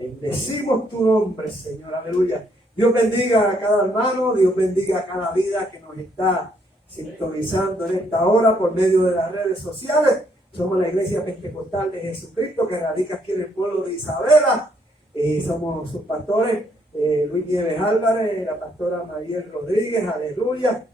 Bendecimos tu nombre, Señor, aleluya. Dios bendiga a cada hermano, Dios bendiga a cada vida que nos está sintonizando en esta hora por medio de las redes sociales. Somos la Iglesia Pentecostal de Jesucristo que radica aquí en el pueblo de Isabela. Somos sus pastores, Luis Nieves Álvarez, la pastora Mariel Rodríguez, aleluya.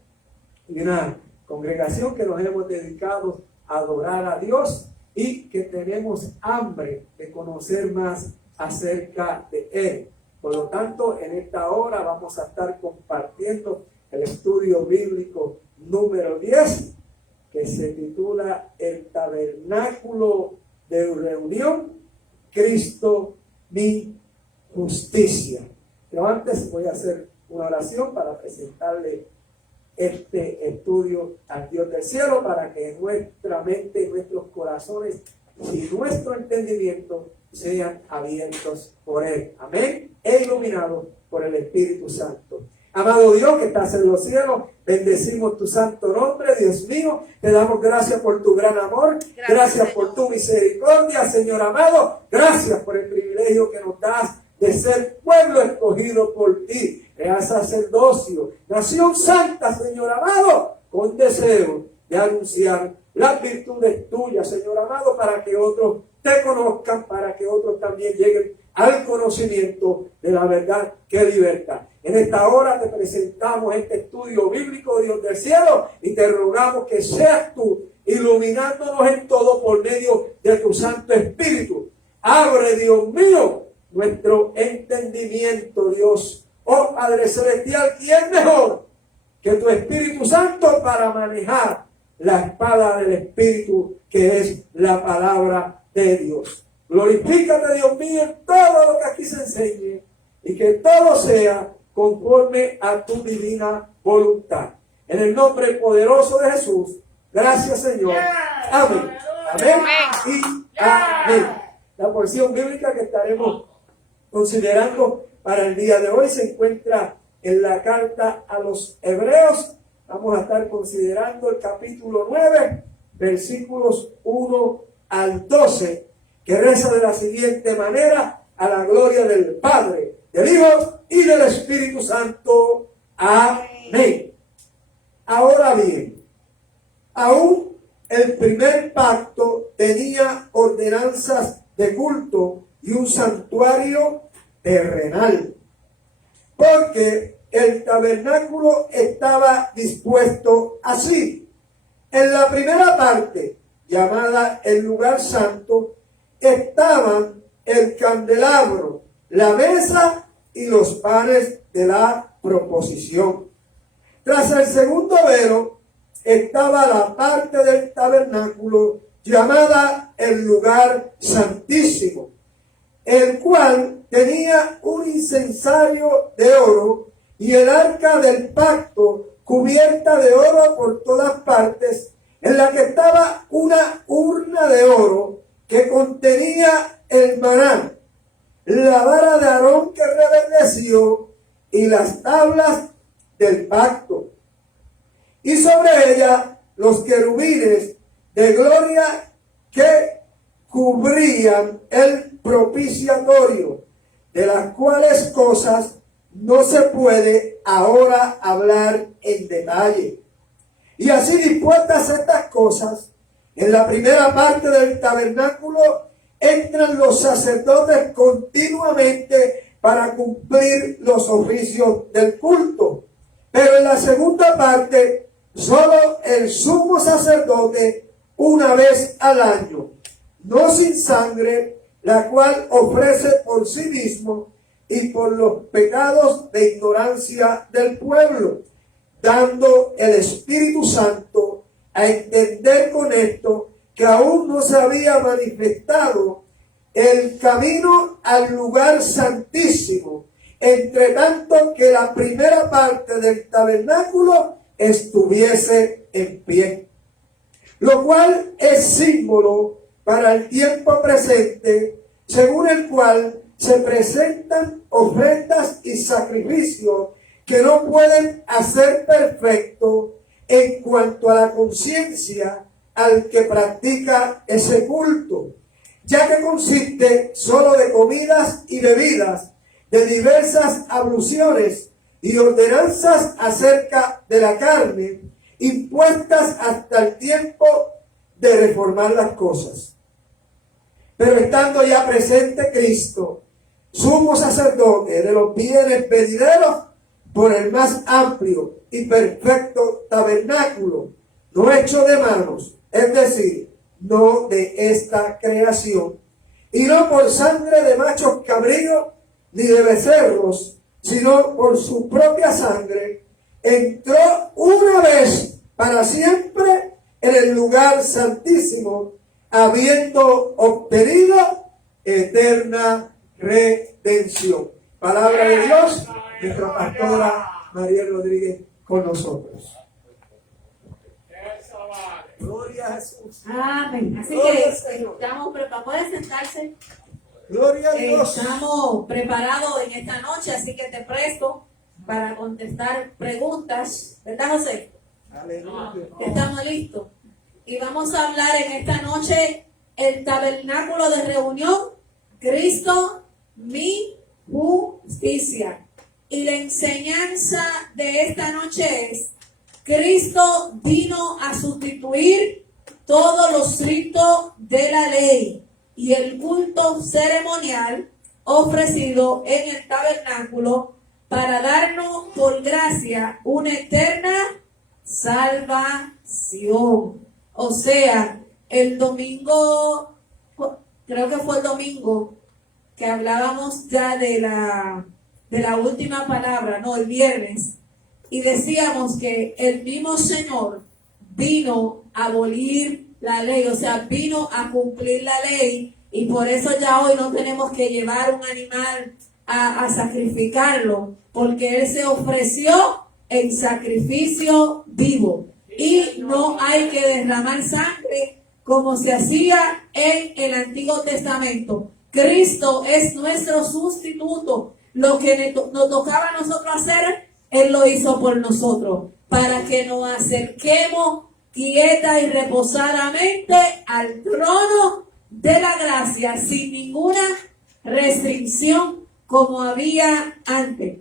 Y una congregación que nos hemos dedicado a adorar a Dios y que tenemos hambre de conocer más acerca de Él. Por lo tanto, en esta hora vamos a estar compartiendo el estudio bíblico número 10, que se titula El Tabernáculo de Reunión, Cristo mi justicia. Pero antes voy a hacer una oración para presentarle este estudio al Dios del cielo, para que nuestra mente y nuestros corazones y nuestro entendimiento sean abiertos por Él. Amén. E iluminados por el Espíritu Santo. Amado Dios que estás en los cielos, bendecimos tu santo nombre, Dios mío. Te damos gracias por tu gran amor. Gracias por tu misericordia, Señor amado. Gracias por el privilegio que nos das de ser pueblo escogido por ti. Real sacerdocio, nación santa, Señor amado, con deseo de anunciar las virtudes tuyas, Señor amado, para que otros te conozcan, para que otros también lleguen al conocimiento de la verdad que liberta. En esta hora te presentamos este estudio bíblico, Dios del cielo, y te rogamos que seas tú iluminándonos en todo por medio de tu Santo Espíritu. Abre, Dios mío, nuestro entendimiento, Dios. Oh Padre Celestial, ¿quién mejor que tu Espíritu Santo para manejar la espada del Espíritu, que es la palabra de Dios? Glorifícate, Dios mío, en todo lo que aquí se enseñe, y que todo sea conforme a tu divina voluntad. En el nombre poderoso de Jesús, gracias, Señor. Amén. Amén y amén. La porción bíblica que estaremos considerando para el día de hoy se encuentra en la carta a los Hebreos. Vamos a estar considerando el capítulo 9, versículos 1 al 12, que reza de la siguiente manera: a la gloria del Padre, del Hijo y del Espíritu Santo. Amén. Ahora bien, aún el primer pacto tenía ordenanzas de culto y un santuario terrenal, porque el tabernáculo estaba dispuesto así. En la primera parte, llamada el lugar santo, estaban el candelabro, la mesa y los panes de la proposición. Tras el segundo velo estaba la parte del tabernáculo llamada el lugar santísimo, el cual tenía un incensario de oro y el arca del pacto cubierta de oro por todas partes, en la que estaba una urna de oro que contenía el maná, la vara de Aarón que reverdeció y las tablas del pacto, y sobre ella los querubines de gloria que cubrían el propiciatorio, de las cuales cosas no se puede ahora hablar en detalle. Y así dispuestas estas cosas, en la primera parte del tabernáculo entran los sacerdotes continuamente para cumplir los oficios del culto. Pero en la segunda parte, solo el sumo sacerdote una vez al año, no sin sangre, la cual ofrece por sí mismo y por los pecados de ignorancia del pueblo, dando el Espíritu Santo a entender con esto que aún no se había manifestado el camino al lugar santísimo, entre tanto que la primera parte del tabernáculo estuviese en pie, lo cual es símbolo para el tiempo presente, según el cual se presentan ofrendas y sacrificios que no pueden hacer perfecto en cuanto a la conciencia al que practica ese culto. ya que consiste solo de comidas y bebidas, de diversas abluciones y ordenanzas acerca de la carne, impuestas hasta el tiempo de reformar las cosas. Pero estando ya presente Cristo, sumo sacerdote de los bienes venideros, por el más amplio y perfecto tabernáculo, no hecho de manos, es decir, no de esta creación, y no por sangre de machos cabríos ni de becerros, sino por su propia sangre, entró una vez para siempre en el lugar santísimo, habiendo obtenido eterna redención. Palabra de Dios, nuestra pastora María Rodríguez con nosotros. Gloria a Jesús. Amén. Así Gloria que al Señor. estamos preparados. ¿Pueden sentarse? Gloria a Dios. Estamos preparados en esta noche, así que te presto para contestar preguntas. ¿Verdad, José? Aleluya. Estamos listos. Y vamos a hablar en esta noche el tabernáculo de reunión, Cristo, mi justicia. Y la enseñanza de esta noche es: Cristo vino a sustituir todos los ritos de la ley y el culto ceremonial ofrecido en el tabernáculo para darnos por gracia una eterna salvación. O sea, el domingo, creo que fue el domingo que hablábamos ya de la última palabra, no, el viernes, y decíamos que el mismo Señor vino a abolir la ley, o sea, vino a cumplir la ley, y por eso ya hoy no tenemos que llevar un animal a sacrificarlo, porque Él se ofreció en sacrificio vivo, y no hay que derramar sangre como se hacía en el Antiguo Testamento. Cristo es nuestro sustituto. Lo que nos tocaba a nosotros hacer, Él lo hizo por nosotros, para que nos acerquemos quieta y reposadamente al trono de la gracia, sin ninguna restricción como había antes.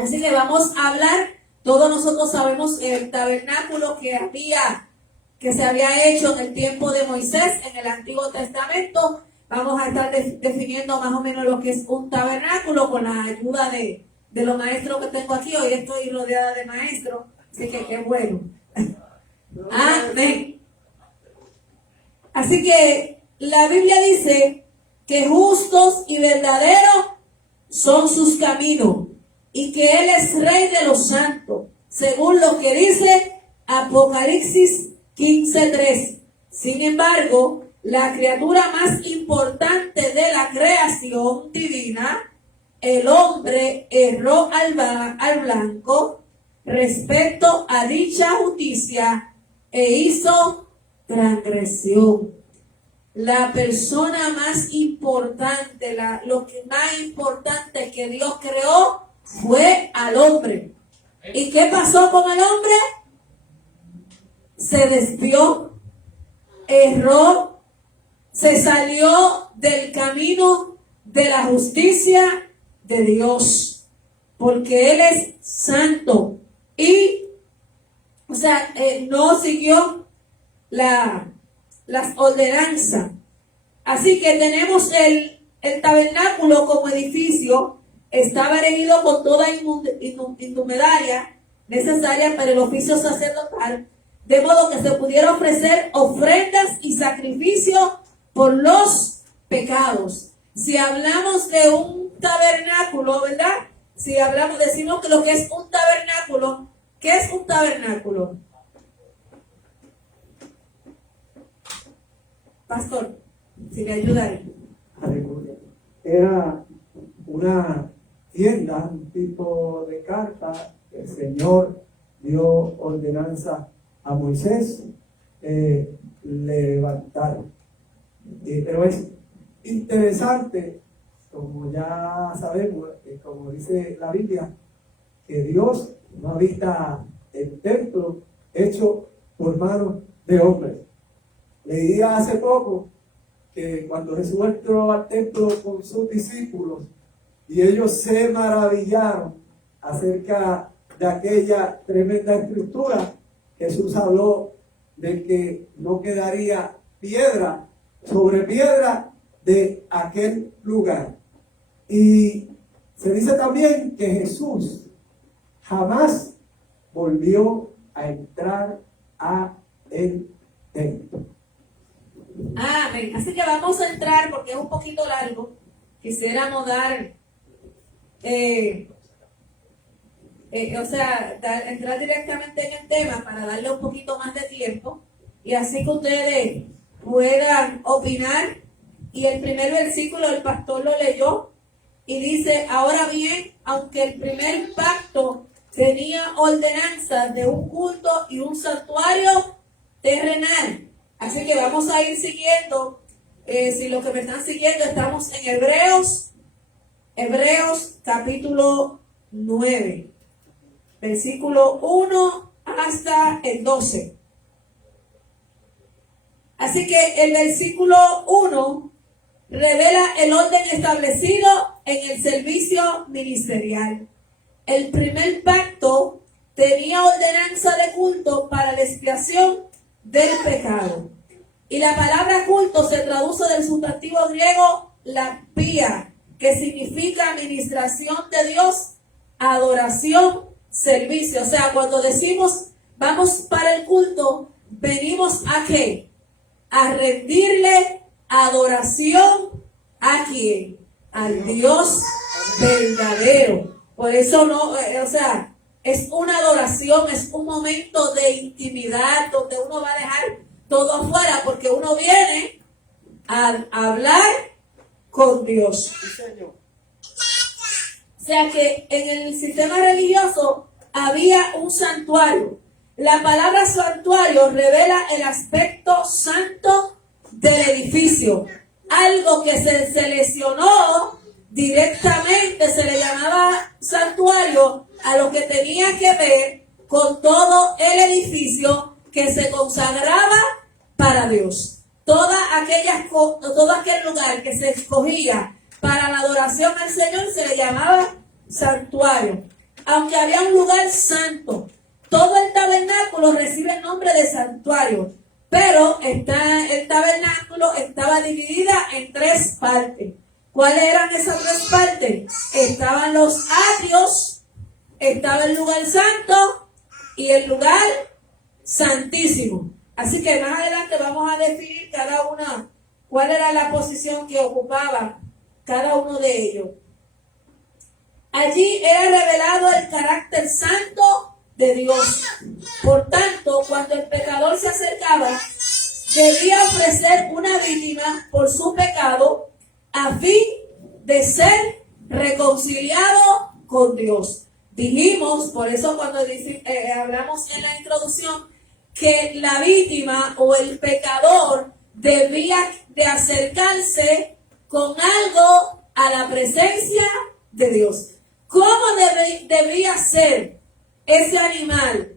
Así que vamos a hablar. Todos nosotros sabemos el tabernáculo que se había hecho en el tiempo de Moisés, en el Antiguo Testamento. Vamos a estar definiendo más o menos lo que es un tabernáculo con la ayuda de los maestros que tengo aquí. Hoy estoy rodeada de maestros, así que qué bueno. Amén. Así que la Biblia dice que justos y verdaderos son sus caminos y que Él es Rey de los santos, según lo que dice Apocalipsis 15:3. Sin embargo, la criatura más importante de la creación divina, el hombre, erró al blanco respecto a dicha justicia e hizo transgresión. La persona más importante, lo que más importante que Dios creó fue al hombre. ¿Y qué pasó con el hombre? Se desvió, erró, se salió del camino de la justicia de Dios, porque Él es santo y, no siguió las ordenanzas. Así que tenemos el tabernáculo como edificio, estaba erigido con toda indumentaria necesaria para el oficio sacerdotal, de modo que se pudiera ofrecer ofrendas y sacrificios por los pecados. Si hablamos de un tabernáculo, ¿verdad? Decimos que lo que es un tabernáculo, ¿qué es un tabernáculo? Pastor, si me ayuda ahí. Aleluya. Era una tienda, un tipo de carta que el Señor dio ordenanza a Moisés levantar. Pero es interesante, como ya sabemos, como dice la Biblia, que Dios no habita el templo hecho por manos de hombres. Leía hace poco que cuando Jesús entró al templo con sus discípulos y ellos se maravillaron acerca de aquella tremenda estructura, Jesús habló de que no quedaría piedra sobre piedra de aquel lugar. Y se dice también que Jesús jamás volvió a entrar a el templo. Amén. Así que vamos a entrar porque es un poquito largo. Quisiéramos dar, entrar directamente en el tema para darle un poquito más de tiempo y así que ustedes puedan opinar. Y el primer versículo el pastor lo leyó y dice: ahora bien, aunque el primer pacto tenía ordenanzas de un culto y un santuario terrenal. Así que vamos a ir siguiendo. Si los que me están siguiendo, estamos en Hebreos capítulo 9, versículo 1 hasta el 12. Así que el versículo 1 revela el orden establecido en el servicio ministerial. El primer pacto tenía ordenanza de culto para la expiación del pecado. Y la palabra culto se traduce del sustantivo griego lapía, que significa administración de Dios, adoración, servicio. O sea, cuando decimos vamos para el culto, venimos ¿a qué? A rendirle adoración ¿a quién? Al Dios verdadero. Por eso es una adoración, es un momento de intimidad donde uno va a dejar todo afuera porque uno viene a hablar con Dios. O sea que en el sistema religioso había un santuario. La palabra santuario revela el aspecto santo del edificio. Algo que se seleccionó directamente, se le llamaba santuario a lo que tenía que ver con todo el edificio que se consagraba para Dios. Todo aquel lugar que se escogía para la adoración al Señor se le llamaba santuario. Aunque había un lugar santo, todo el tabernáculo recibe el nombre de santuario, pero el tabernáculo estaba dividida en tres partes. ¿Cuáles eran esas tres partes? Estaban los atrios, estaba el lugar santo y el lugar santísimo. Así que más adelante vamos a definir cada una, cuál era la posición que ocupaba cada uno de ellos. Allí era revelado el carácter santo de Dios. Por tanto, cuando el pecador se acercaba, debía ofrecer una víctima por su pecado a fin de ser reconciliado con Dios. Dijimos, por eso cuando hablamos en la introducción, que la víctima o el pecador debía de acercarse con algo a la presencia de Dios. ¿Cómo debía ser ese animal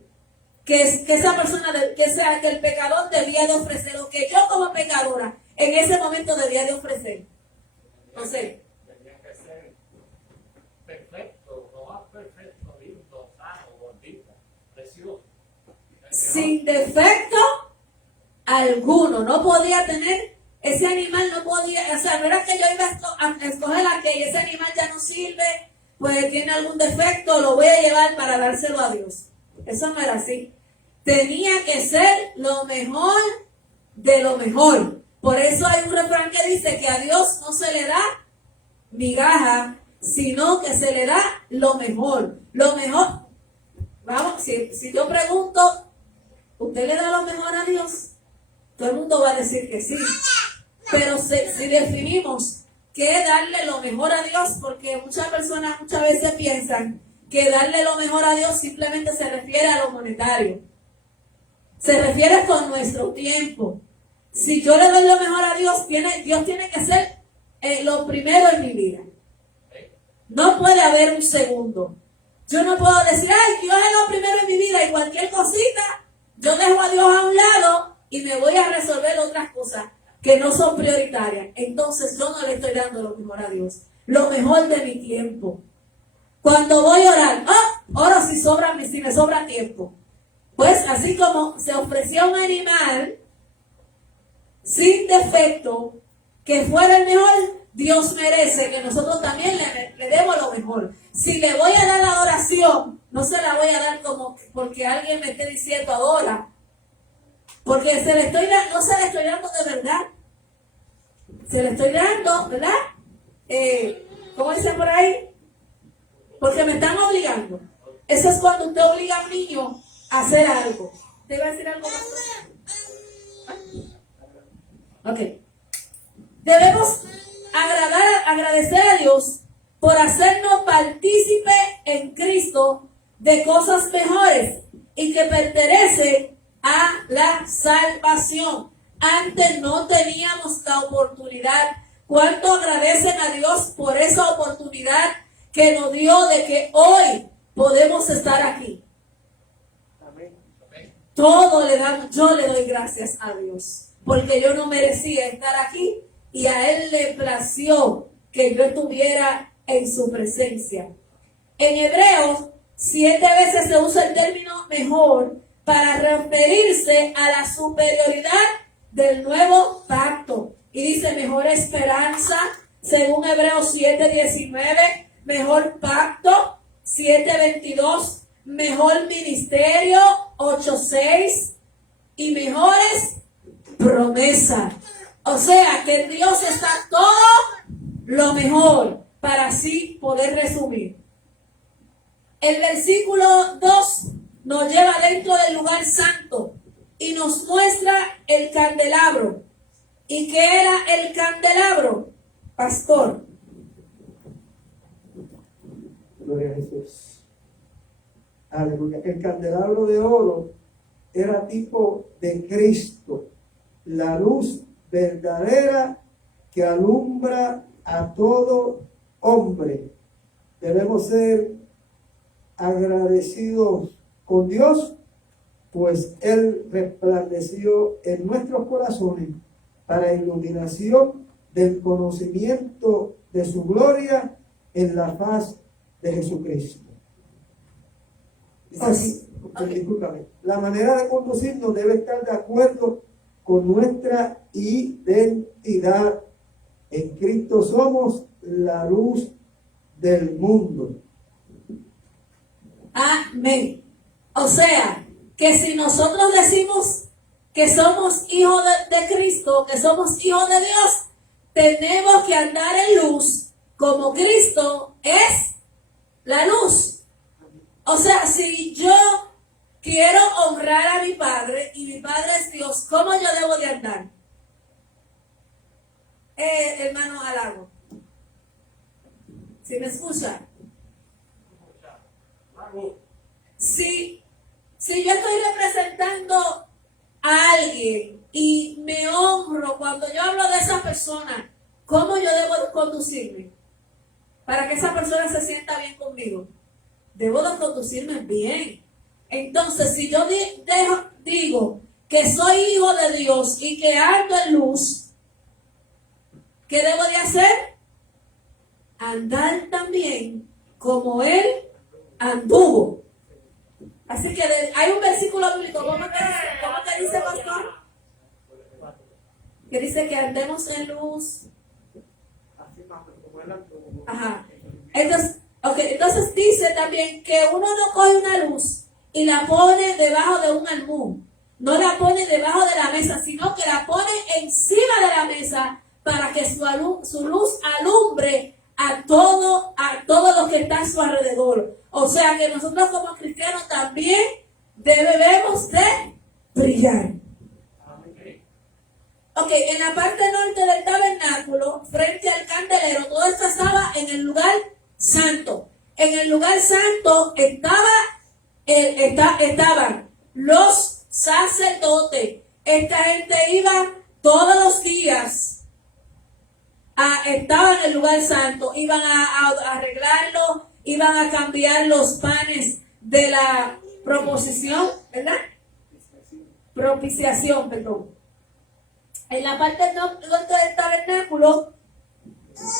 que esa persona, que el pecador debía de ofrecer, o que yo como pecadora en ese momento debía de ofrecer? No sé. Tenía que ser perfecto, lo más perfecto, lindo, sano, bonito, precioso. Sin defecto alguno. No podía tener, ese animal no podía, o sea, no era que yo iba a escoger aquel, ese animal ya no sirve, pues tiene algún defecto, lo voy a llevar para dárselo a Dios. Eso no era así. Tenía que ser lo mejor de lo mejor. Por eso hay un refrán que dice que a Dios no se le da migaja, sino que se le da lo mejor. Lo mejor. Vamos, si yo pregunto, ¿usted le da lo mejor a Dios? Todo el mundo va a decir que sí. Pero si definimos qué darle lo mejor a Dios, porque muchas personas muchas veces piensan que darle lo mejor a Dios simplemente se refiere a lo monetario. Se refiere con nuestro tiempo. Si yo le doy lo mejor a Dios, Dios tiene que ser lo primero en mi vida. No puede haber un segundo. Yo no puedo decir, ay, Dios es lo primero en mi vida y cualquier cosita, yo dejo a Dios a un lado y me voy a resolver otras cosas. que no son prioritarias, entonces yo no le estoy dando lo mejor a Dios, lo mejor de mi tiempo. Cuando voy a orar, oro si me sobra tiempo. Pues así como se ofreció un animal sin defecto, que fuera el mejor, Dios merece que nosotros también le demos lo mejor. Si le voy a dar la oración, no se la voy a dar como porque alguien me esté diciendo ahora, porque no se le estoy dando de verdad. Se le estoy dando, ¿verdad? ¿Cómo dice por ahí? Porque me están obligando. Eso es cuando usted obliga a un niño a hacer algo. ¿Te iba a decir algo más? Ok. Debemos agradecer a Dios por hacernos partícipe en Cristo de cosas mejores y que pertenecen a la salvación. Antes no teníamos la oportunidad. ¿Cuánto agradecen a Dios por esa oportunidad que nos dio de que hoy podemos estar aquí? Todo le damos, yo le doy gracias a Dios, porque yo no merecía estar aquí y a Él le plació que yo estuviera en su presencia. En Hebreos 7 veces se usa el término mejor para referirse a la superioridad del nuevo pacto. Y dice mejor esperanza, según Hebreos 7:19, mejor pacto, 7:22, mejor ministerio, 8:6, y mejores promesas. O sea que en Dios está todo lo mejor, para así poder resumir. El versículo 2 nos lleva dentro del lugar santo y nos muestra el candelabro. ¿Y qué era el candelabro, pastor? Gloria a Jesús. Aleluya. El candelabro de oro era tipo de Cristo, la luz verdadera que alumbra a todo hombre. Debemos ser agradecidos con Dios, pues Él resplandeció en nuestros corazones para iluminación del conocimiento de su gloria en la faz de Jesucristo. Discúlpame. La manera de conducirnos debe estar de acuerdo con nuestra identidad. En Cristo somos la luz del mundo. Amén. O sea, que si nosotros decimos que somos hijos de Cristo, que somos hijos de Dios, tenemos que andar en luz como Cristo es la luz. O sea, si yo quiero honrar a mi Padre y mi Padre es Dios, ¿cómo yo debo de andar? Hermano Alago, ¿sí me escucha? Si yo estoy representando a alguien y me honro cuando yo hablo de esa persona, ¿cómo yo debo conducirme? Para que esa persona se sienta bien conmigo. Debo de conducirme bien. Entonces, si yo digo que soy hijo de Dios y que ando en luz, ¿qué debo de hacer? Andar también como Él anduvo. Así que hay un versículo bíblico, ¿cómo te dice, pastor? Que dice que andemos en luz. Ajá. Entonces dice también que uno no coge una luz y la pone debajo de un almud. No la pone debajo de la mesa, sino que la pone encima de la mesa para que su luz alumbre a todo lo que está a su alrededor. O sea que nosotros como cristianos también debemos de brillar. Ok, en la parte norte del tabernáculo, frente al candelero, todo esto estaba en el lugar santo. En el lugar santo estaban los sacerdotes. Esta gente iba todos los días. Estaban en el lugar santo, iban a arreglarlo, iban a cambiar los panes de la propiciación, ¿verdad? Propiciación, perdón. En la parte norte del tabernáculo,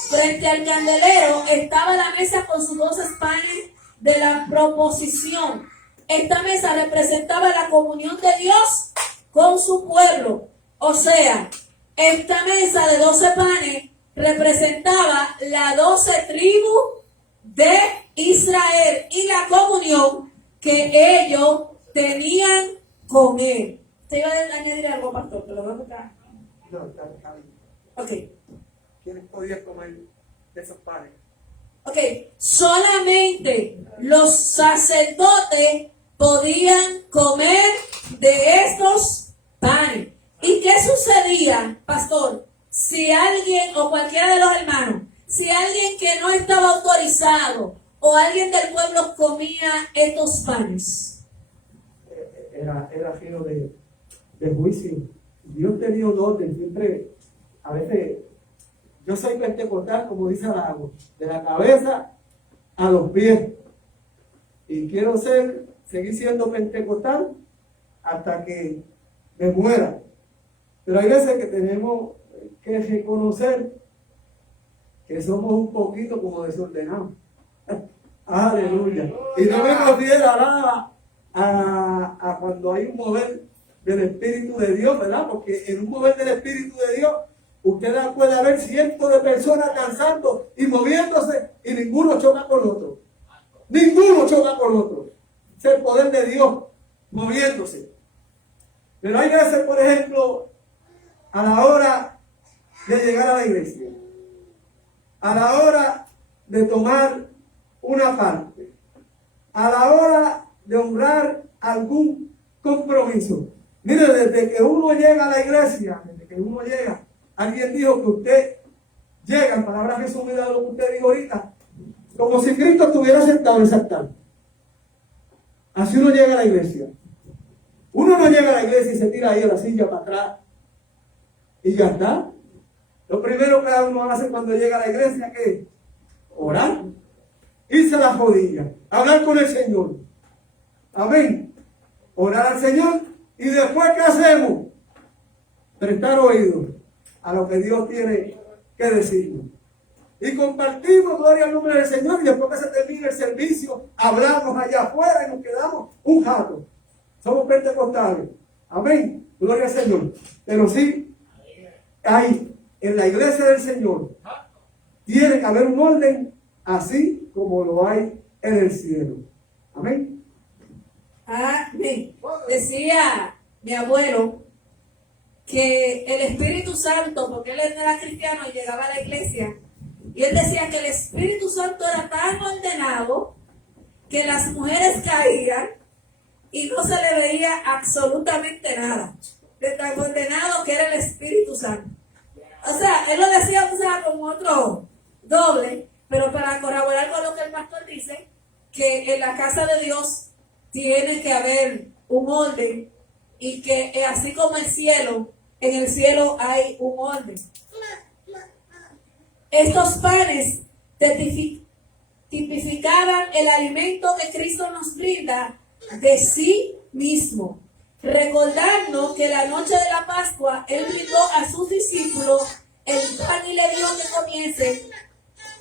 frente al candelero, estaba la mesa con sus 12 panes de la proposición. Esta mesa representaba la comunión de Dios con su pueblo. O sea, esta mesa de 12 panes representaba las 12 tribus de Israel y la comunión que ellos tenían con él. ¿Te iba a añadir algo, pastor? ¿Te lo voy a buscar? No, está bien. Ok. ¿Quiénes podían comer de esos panes? Ok, solamente los sacerdotes podían comer de estos panes. ¿Y qué sucedía, pastor? Si alguien o cualquiera de los hermanos, si alguien que no estaba autorizado o alguien del pueblo comía estos panes? Era fino de juicio. Dios tenía un orden, siempre, a veces, yo soy pentecostal, como dice Lago, de la cabeza a los pies. Y quiero seguir siendo pentecostal hasta que me muera. Pero hay veces que tenemos que reconocer que somos un poquito como desordenados. Aleluya. Y no me refiero a nada a cuando hay un mover del Espíritu de Dios, ¿verdad? Porque en un mover del Espíritu de Dios, usted puede ver cientos de personas danzando y moviéndose y ninguno choca con otro. Ninguno choca con otro. Es el poder de Dios moviéndose. Pero hay veces, por ejemplo, a la hora de llegar a la iglesia, a la hora de tomar una parte, a la hora de honrar algún compromiso. Mire, desde que uno llega a la iglesia, desde que uno llega, alguien dijo que usted llega, en palabras resumidas de lo que usted dijo ahorita, como si Cristo estuviera sentado en ese altar. Así uno llega a la iglesia. Uno no llega a la iglesia y se tira ahí a la silla para atrás y ya está. Lo primero que uno hace cuando llega a la iglesia es orar, irse a las rodillas, hablar con el Señor. Amén. Orar al Señor y después ¿qué hacemos? Prestar oído a lo que Dios tiene que decirnos. Y compartimos, gloria al nombre del Señor, y después que se termine el servicio, hablamos allá afuera y nos quedamos un rato. Somos pentecostales. Amén. Gloria al Señor. Pero sí, hay en la iglesia del Señor, tiene que haber un orden así como lo hay en el cielo. Amén. Amén. Decía mi abuelo que el Espíritu Santo, porque él era cristiano y llegaba a la iglesia, y él decía que el Espíritu Santo era tan ordenado que las mujeres caían y no se le veía absolutamente nada de tan ordenado que era el Espíritu Santo. O sea, él lo decía, o sea, como otro doble, pero para corroborar con lo que el pastor dice, que en la casa de Dios tiene que haber un orden y que así como el cielo, en el cielo hay un orden. Estos panes tipificaban el alimento que Cristo nos brinda de sí mismo, recordando que la noche de la Pascua Él brindó a sus discípulos el pan y le dio que comiesen.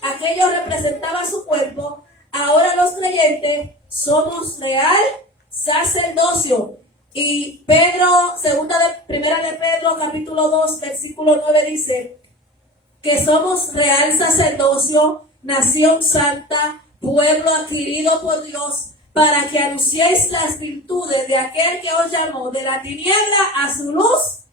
Aquello representaba su cuerpo. Ahora los creyentes somos real sacerdocio. Y primera de Pedro, capítulo 2, versículo 9 dice que somos real sacerdocio, nación santa, pueblo adquirido por Dios, para que anunciéis las virtudes de aquel que os llamó de la tiniebla a su luz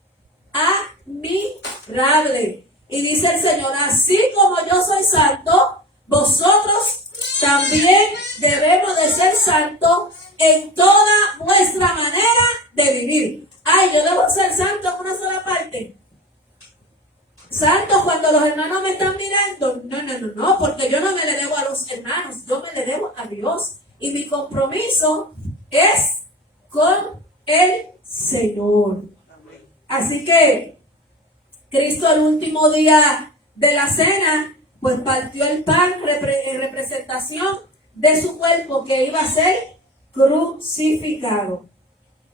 admirable. Y dice el Señor, así como yo soy santo, vosotros también debemos de ser santos en toda vuestra manera de vivir. Ay, yo debo ser santo en una sola parte. Santo cuando los hermanos me están mirando. No, porque yo no me le debo a los hermanos, yo me le debo a Dios. Y mi compromiso es con el Señor. Así que Cristo el último día de la cena, pues partió el pan en representación de su cuerpo que iba a ser crucificado.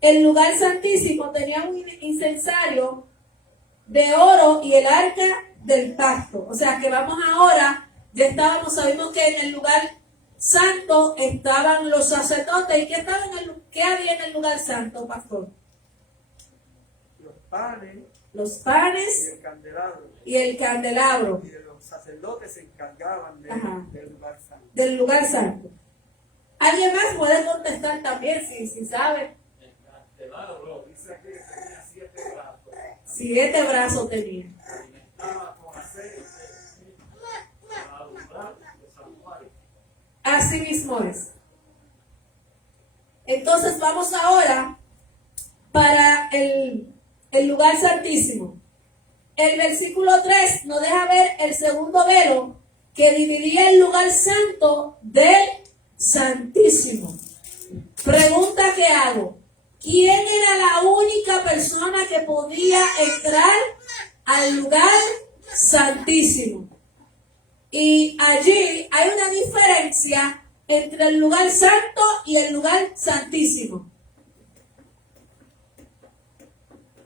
El lugar santísimo tenía un incensario de oro y el arca del pacto. O sea que vamos ahora, sabemos que en el lugar santo estaban los sacerdotes. ¿Y qué había en el lugar santo, pastor? Los Los panes panes y el candelabro. y el candelabro. Y los sacerdotes se encargaban Ajá. del lugar santo. Del lugar santo. ¿Alguien más puede contestar también si sabe? El candelabro dice que tenía 7 brazos. 7 brazos tenía. Alimentaba con aceite para alumbrar los santuarios. Así mismo es. Entonces vamos ahora para el lugar santísimo. El versículo 3 nos deja ver el segundo velo que dividía el lugar santo del santísimo. Pregunta que hago: ¿quién era la única persona que podía entrar al lugar santísimo? Y allí hay una diferencia entre el lugar santo y el lugar santísimo.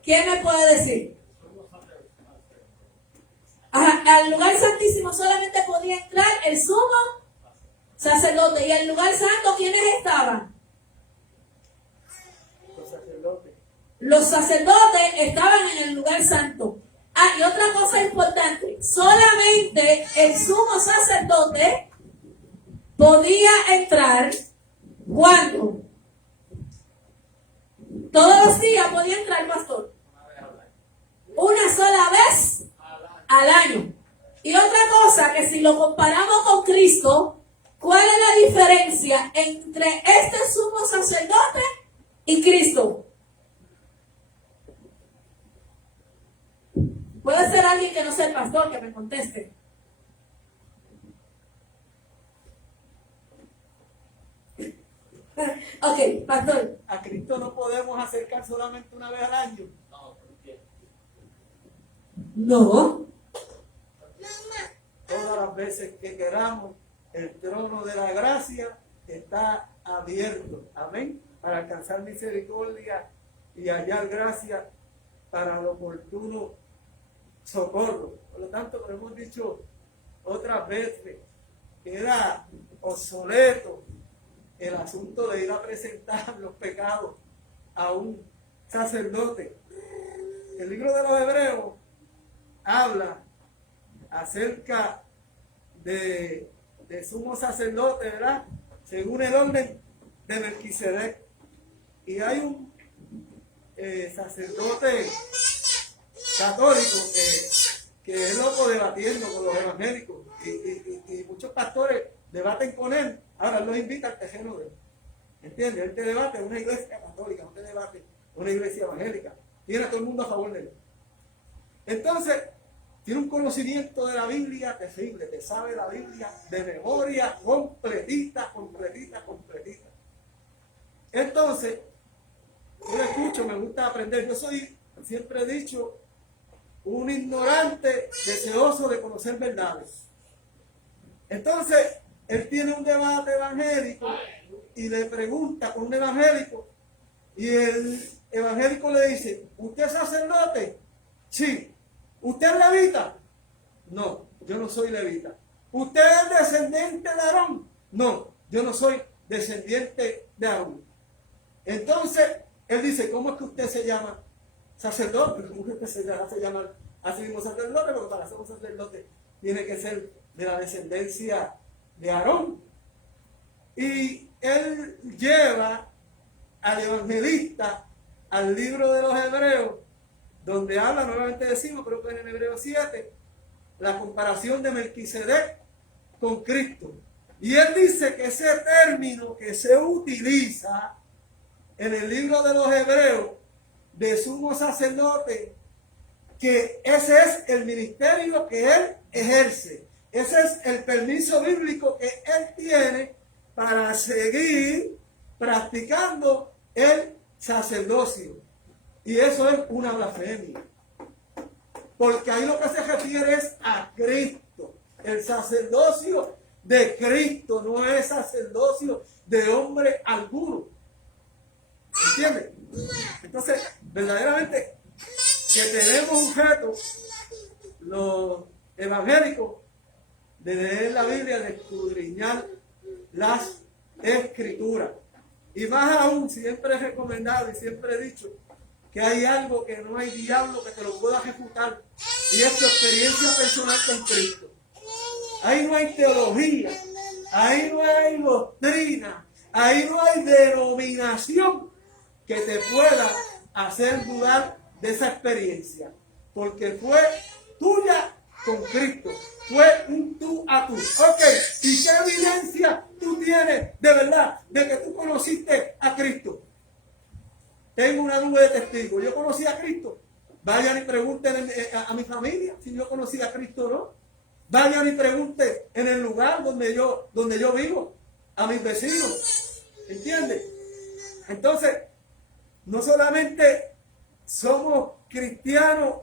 ¿Quién me puede decir? Al lugar santísimo solamente podía entrar el sumo sacerdote. ¿Y el lugar santo quiénes estaban? Los sacerdotes. Los sacerdotes estaban en el lugar santo. Y otra cosa importante, solamente el sumo sacerdote podía entrar cuando todos los días podía entrar, pastor, una sola vez al año. Y otra cosa, que si lo comparamos con Cristo, ¿cuál es la diferencia entre este sumo sacerdote y Cristo? Puede ser alguien que no sea el pastor que me conteste. Ok, pastor. A Cristo no podemos acercar solamente una vez al año. No, ¿por qué? No. Todas las veces que queramos, el trono de la gracia está abierto. Amén. Para alcanzar misericordia y hallar gracia para lo oportuno socorro. Por lo tanto, como hemos dicho otras veces, era obsoleto el asunto de ir a presentar los pecados a un sacerdote. El libro de los Hebreos habla acerca de sumo sacerdote, ¿verdad? Según el orden de Melquisedec. Y hay un sacerdote católico que es loco debatiendo con los evangélicos y muchos pastores debaten con él. Ahora él los invita al terreno de él. ¿Entiendes? Él te debate en una iglesia católica, no te debate en una iglesia evangélica. Tiene a todo el mundo a favor de él. Entonces, tiene un conocimiento de la Biblia terrible, te sabe la Biblia de memoria completita. Entonces, yo le escucho, me gusta aprender. Yo soy, siempre he dicho, un ignorante deseoso de conocer verdades. Entonces, él tiene un debate evangélico y le pregunta con un evangélico y el evangélico le dice: ¿usted es sacerdote? Sí. ¿Usted es levita? No, yo no soy levita. ¿Usted es descendiente de Aarón? No, yo no soy descendiente de Aarón. Entonces, él dice: ¿cómo es que usted se llama sacerdote? ¿Cómo es que usted se hace llamar así mismo sacerdote? Porque para ser un sacerdote tiene que ser de la descendencia de Aarón. Y él lleva al evangelista al libro de los Hebreos, donde habla, nuevamente decimos, creo que en Hebreos 7, la comparación de Melquisedec con Cristo. Y él dice que ese término que se utiliza en el libro de los Hebreos de sumo sacerdote, que ese es el ministerio que él ejerce. Ese es el permiso bíblico que él tiene para seguir practicando el sacerdocio. Y eso es una blasfemia. Porque ahí lo que se refiere es a Cristo. El sacerdocio de Cristo no es sacerdocio de hombre alguno. ¿Entiendes? Entonces, verdaderamente, que tenemos un reto, los evangélicos, de leer la Biblia, de escudriñar las Escrituras. Y más aún, siempre he recomendado y siempre he dicho que hay algo que no hay diablo que te lo pueda refutar, y es tu experiencia personal con Cristo. Ahí no hay teología, ahí no hay doctrina, ahí no hay denominación que te pueda hacer dudar de esa experiencia, porque fue tuya con Cristo, fue un tú a tú. Ok, ¿y qué evidencia tú tienes de verdad de que tú conociste a Cristo? Tengo una nube de testigos. Yo conocí a Cristo. Vayan y pregunten a mi familia si yo conocí a Cristo o no. Vayan y pregunten en el lugar donde yo vivo, a mis vecinos. ¿Entiendes? Entonces, no solamente somos cristianos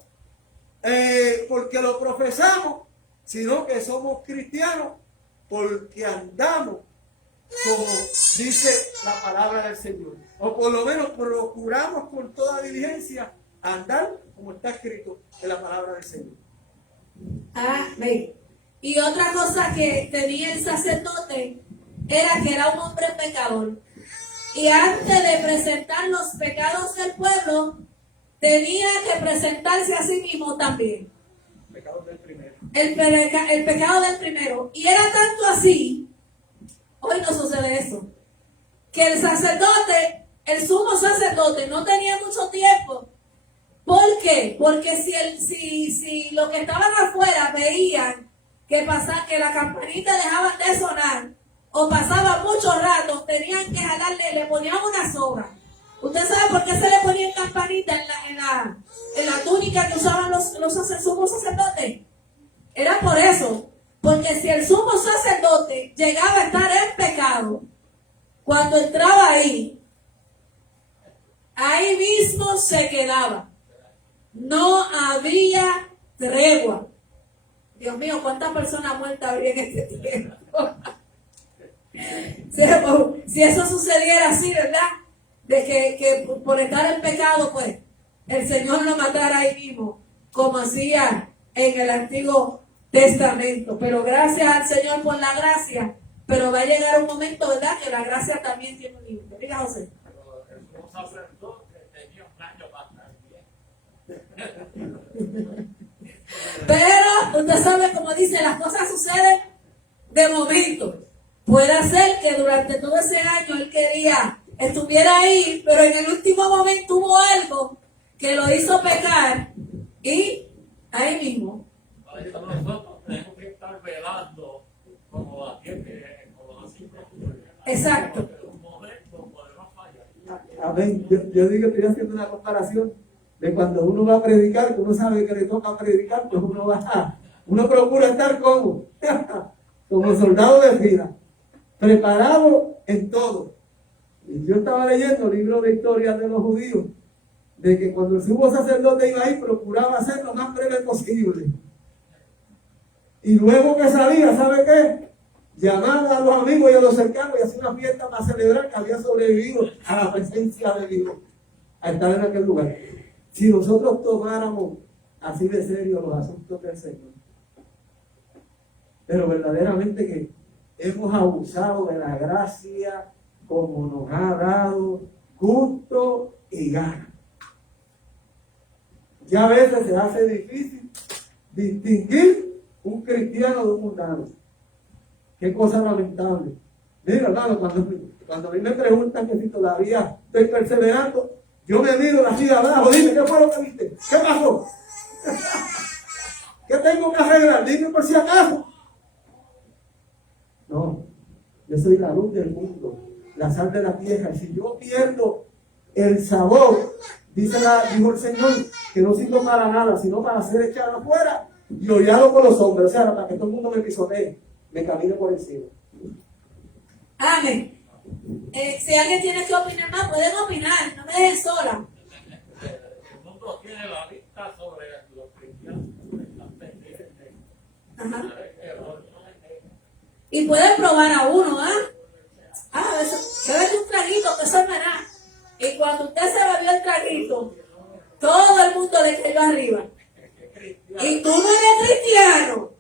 porque lo profesamos, sino que somos cristianos porque andamos como dice la palabra del Señor, o por lo menos procuramos con toda diligencia andar como está escrito en la palabra del Señor. Amén. Y otra cosa que tenía el sacerdote era que era un hombre pecador, y antes de presentar los pecados del pueblo tenía que presentarse a sí mismo también. Pecado del primero. El pecado del primero. Y era tanto así, hoy no sucede eso, que el sacerdote, el sumo sacerdote, no tenía mucho tiempo. ¿Por qué? Porque si los que estaban afuera veían que la campanita dejaba de sonar o pasaba mucho rato, tenían que jalarle, le ponían una soga. ¿Usted sabe por qué se le ponían campanita en la túnica que usaban los sumos sacerdotes? Era por eso. Porque si el sumo sacerdote llegaba a estar en pecado, cuando entraba ahí mismo se quedaba. No había tregua. Dios mío, ¿cuántas personas muertas habría en este tiempo? Si eso sucediera así, ¿verdad? De que por estar en pecado, pues, el Señor lo matara ahí mismo, como hacía en el Antiguo Testamento. Pero gracias al Señor por la gracia, pero va a llegar un momento, ¿verdad?, que la gracia también tiene un límite. Diga, José. Pero el sacerdote tenía un año para estar bien. Pero usted sabe, como dice, las cosas suceden de momento. Puede ser que durante todo ese año él estuviera ahí, pero en el último momento hubo algo que lo hizo pecar, y ahí mismo. Por eso nosotros tenemos que estar velando como las 7, como las 5. Exacto. En un momento podemos fallar. Amén. Yo digo que estoy haciendo una comparación de cuando uno va a predicar, que uno sabe que le toca predicar, pues uno procura estar como soldado de fila, preparado en todo. Y yo estaba leyendo el libro de historias de los judíos, de que cuando el sumo sacerdote iba ahí, procuraba hacer lo más breve posible. Y luego que salía, ¿sabe qué? Llamaba a los amigos y a los cercanos y hacía una fiesta para celebrar que había sobrevivido a la presencia de Dios, a estar en aquel lugar. Si nosotros tomáramos así de serio los asuntos del Señor, pero verdaderamente que hemos abusado de la gracia como nos ha dado gusto y gana. Ya a veces se hace difícil distinguir un cristiano de un mundano. Qué cosa lamentable. Mira, hermano, cuando a mí me preguntan que si todavía estoy perseverando, yo me miro de así de abajo, dime, ¿qué fue lo que viste? ¿Qué pasó? ¿Qué tengo que arreglar? Dime por si acaso. No, yo soy la luz del mundo, la sal de la tierra. Y si yo pierdo el sabor, dijo el Señor, que no sirvo para nada, sino para ser echado afuera y odiado por los hombres. O sea, para que todo el mundo me pisotee, me camine por encima. Amén. Si alguien tiene que opinar más, pueden opinar, no me dejen sola. El mundo tiene la vista sobre los cristianos que están pendientes. Ajá. Y pueden probar a uno, bébete un traguito, que eso es nada. Y cuando usted se bebió el traguito, Todo el mundo le cayó arriba. Y tú no eres cristiano.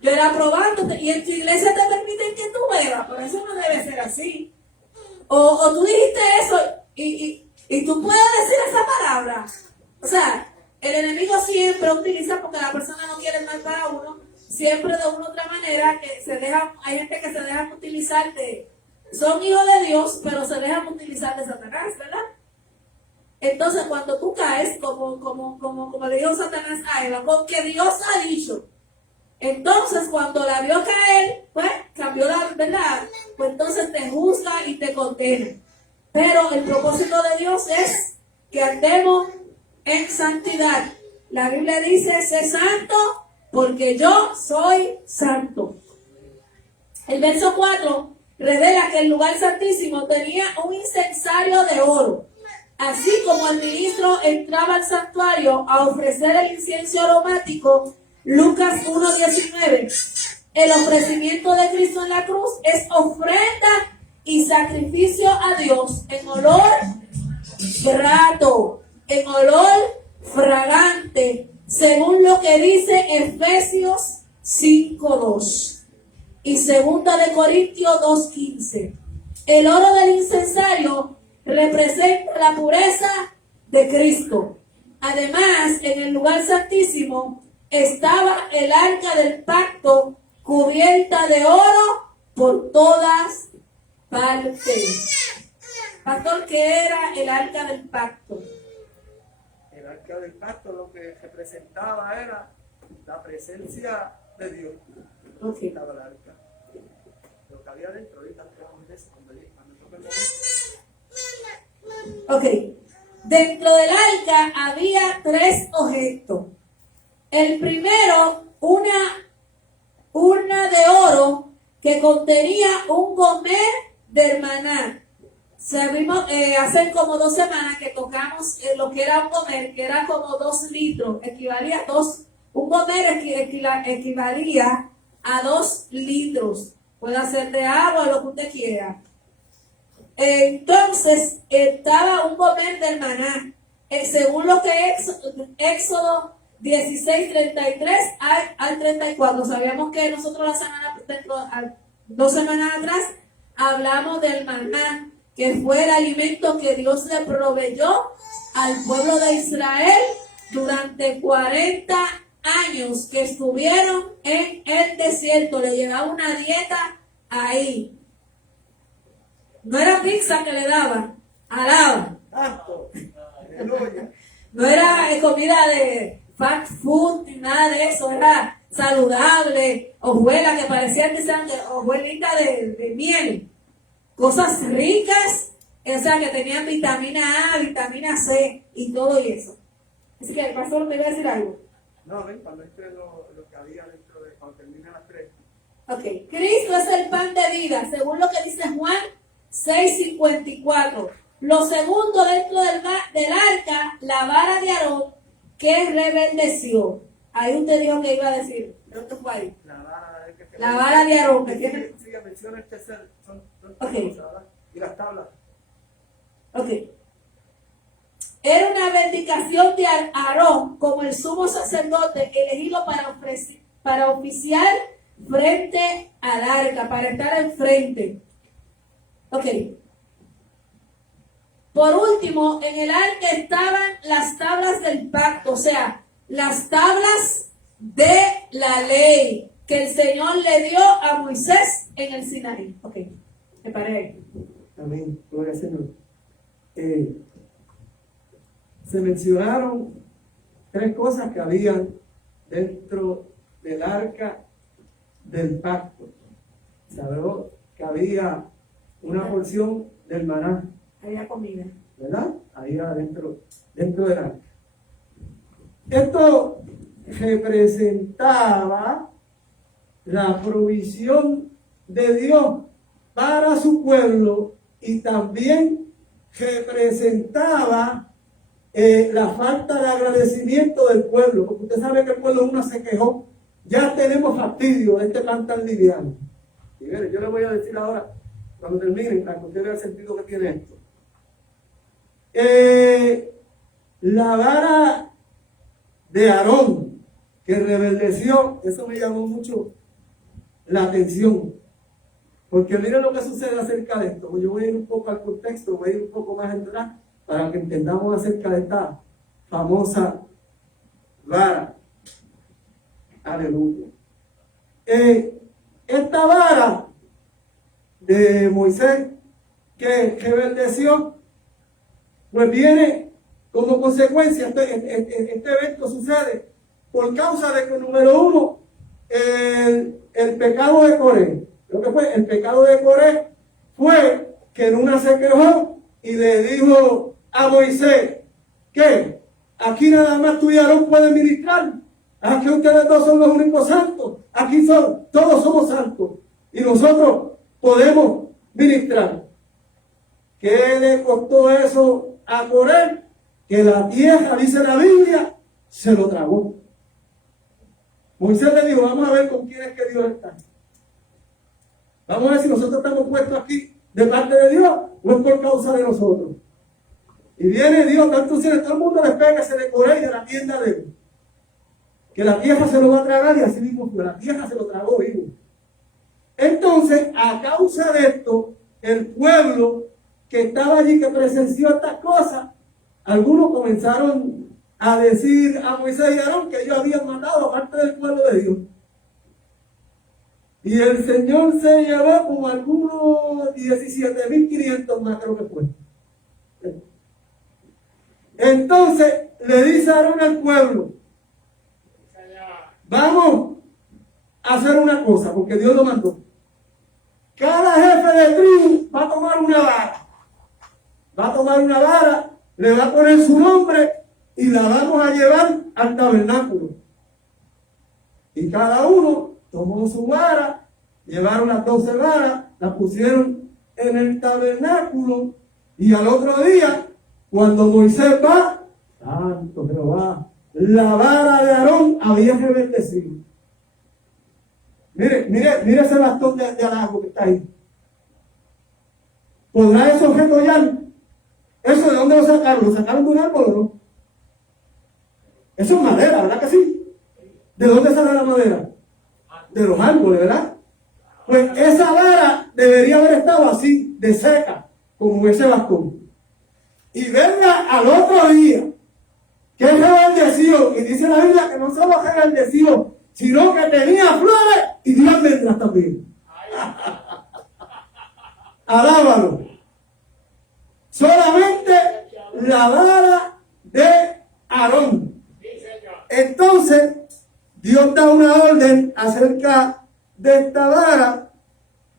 Yo era probándote. Y en tu iglesia te permiten que tú bebas. Por eso no debe ser así. O tú dijiste eso y tú puedes decir esa palabra. O sea, el enemigo siempre utiliza, porque la persona no quiere matar a uno, siempre de una u otra manera, que se deja, hay gente que se dejan utilizar son hijos de Dios, pero se dejan utilizar de Satanás, ¿verdad? Entonces, cuando tú caes, como le dijo Satanás a Eva, porque Dios ha dicho. Entonces, cuando la vio caer, pues, cambió la verdad, pues entonces te juzga y te condena. Pero el propósito de Dios es que andemos en santidad. La Biblia dice, sé santo, porque yo soy santo. El verso 4 revela que el lugar santísimo tenía un incensario de oro. Así como el ministro entraba al santuario a ofrecer el incienso aromático, Lucas 1:19, el ofrecimiento de Cristo en la cruz es ofrenda y sacrificio a Dios en olor grato, en olor fragante, según lo que dice Efesios 5:2 y 2 Corintios 2:15. El oro del incensario representa la pureza de Cristo. Además, en el lugar santísimo estaba el arca del pacto cubierta de oro por todas partes. Pastor, ¿qué era el arca del pacto? El arca del pacto lo que representaba era la presencia de Dios. Okay. Estaba el arca. Lo que había dentro, ahorita entramos en eso cuando toque el momento. Ok. Dentro del arca había 3 objetos. El primero, una de oro que contenía un gomer del maná. Sabimos, hace como 2 semanas que tocamos lo que era un gomer, que era como 2 litros, equivalía a 2, un gomer equivalía a 2 litros. Puede ser de agua o lo que usted quiera. Entonces, estaba un gomer del maná. Según lo que Éxodo 16:33 al 34. Sabíamos que nosotros la semana, 2 semanas atrás, hablamos del maná, que fue el alimento que Dios le proveyó al pueblo de Israel durante 40 años que estuvieron en el desierto. Le llevaba una dieta ahí. No era pizza que le daban, alaba. No era comida de fast food ni nada de eso, era saludable, hojuelas que parecían que sean hojuelitas de miel, cosas ricas, o sea que tenían vitamina A, vitamina C y todo eso. Así que el pastor me iba a decir algo. No, ven, cuando entre lo que había dentro de, cuando termine las 3. Ok, Cristo es el pan de vida, según lo que dice Juan 6:54. Lo segundo dentro del arca, la vara de Aarón, que reverdeció. Ahí usted dijo que iba a decir. ¿Dónde fue ahí? La vara de Aarón. Que tiene... Sí, menciona el tercer. Son okay. Cosas, ¿verdad? Y las tablas. Ok. Era una bendicación de Aarón como el sumo sacerdote elegido para oficiar frente al arca, para estar enfrente. Ok. Por último, en el arca estaban las tablas del pacto, o sea, las tablas de la ley que el Señor le dio a Moisés en el Sinaí. Ok, me paré ahí. Amén, gloria al Señor. Se mencionaron 3 cosas que habían dentro del arca del pacto. Se habló que había una porción del maná. Había comida. ¿Verdad? Ahí adentro, dentro del arca. Esto representaba la provisión de Dios para su pueblo y también representaba la falta de agradecimiento del pueblo, porque usted sabe que el pueblo uno se quejó, ya tenemos fastidio de este pan tan liviano. Y mire, yo le voy a decir ahora, cuando termine, para que usted vea el sentido que tiene esto. la vara de Aarón, que rebeldeció, eso me llamó mucho la atención. Porque miren lo que sucede acerca de esto. Yo voy a ir un poco al contexto, voy a ir un poco más atrás para que entendamos acerca de esta famosa vara. Aleluya. Esta vara de Moisés que rebeldeció, pues viene como consecuencia, este evento sucede por causa de que, número uno, el pecado de Coré. Lo que fue el pecado de Coré fue que Nuna se quejó y le dijo a Moisés que aquí nada más tú y Aarón pueden ministrar. Aquí ustedes dos son los únicos santos. Aquí todos somos santos. Y nosotros podemos ministrar. ¿Qué le costó eso a Coré? Que la tierra, dice la Biblia, se lo tragó. Moisés le dijo, vamos a ver con quién es que Dios está. Vamos a ver si nosotros estamos puestos aquí de parte de Dios o es por causa de nosotros. Y viene Dios, tanto si todo el mundo le pega, se le Coré de la tienda de él. Que la tierra se lo va a tragar y así mismo fue, la tierra se lo tragó vivo. Entonces, a causa de esto, el pueblo que estaba allí, que presenció estas cosas, algunos comenzaron a decir a Moisés y a Aarón que ellos habían matado a parte del pueblo de Dios. Y el Señor se llevó como algunos 17.500 más, creo que fue. Entonces le dice a Aarón al pueblo, vamos a hacer una cosa, porque Dios lo mandó. Cada jefe de tribu va a tomar una vara. Va a tomar una vara, le va a poner su nombre y la vamos a llevar al tabernáculo. Y cada uno tomó su vara, llevaron las 12 varas, las pusieron en el tabernáculo y al otro día, cuando Moisés va, santo Jehová, la vara de Aarón había rebaldecido. Mire ese bastón de halago que está ahí. ¿Podrá eso recollar? ¿Eso de dónde lo sacaron? ¿Lo sacaron de un árbol o no? Eso es madera, ¿verdad que sí? ¿De dónde sale la madera? De los árboles, ¿verdad? Pues esa vara debería haber estado así, de seca, como ese bastón. Y verla al otro día, que es rebaldeció, y dice la Biblia que no solo rebaldeció, sino que tenía flores y dio almendras también. Alábalo. Solamente la vara de Aarón. Entonces, Dios da una orden acerca de esta vara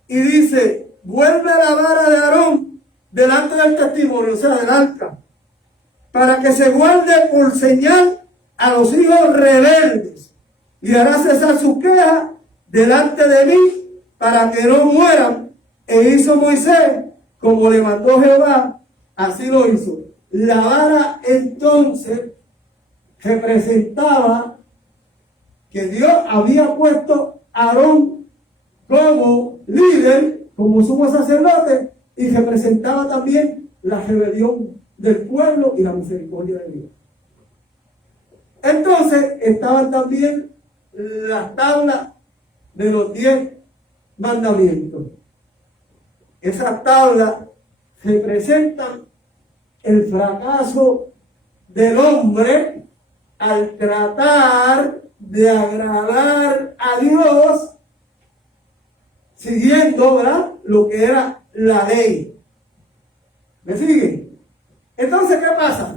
y dice, vuelve la vara de Aarón delante del testimonio, o sea, del arca, para que se guarde por señal a los hijos rebeldes y hará cesar su queja delante de mí para que no mueran. E hizo Moisés como le mandó Jehová, así lo hizo. La vara entonces representaba que Dios había puesto a Aarón como líder, como sumo sacerdote, y representaba también la rebelión del pueblo y la misericordia de Dios. Entonces estaban también las tablas de los 10 mandamientos. Esas tablas representan el fracaso del hombre al tratar de agradar a Dios siguiendo, ¿verdad?, lo que era la ley. ¿Me siguen? Entonces, ¿qué pasa?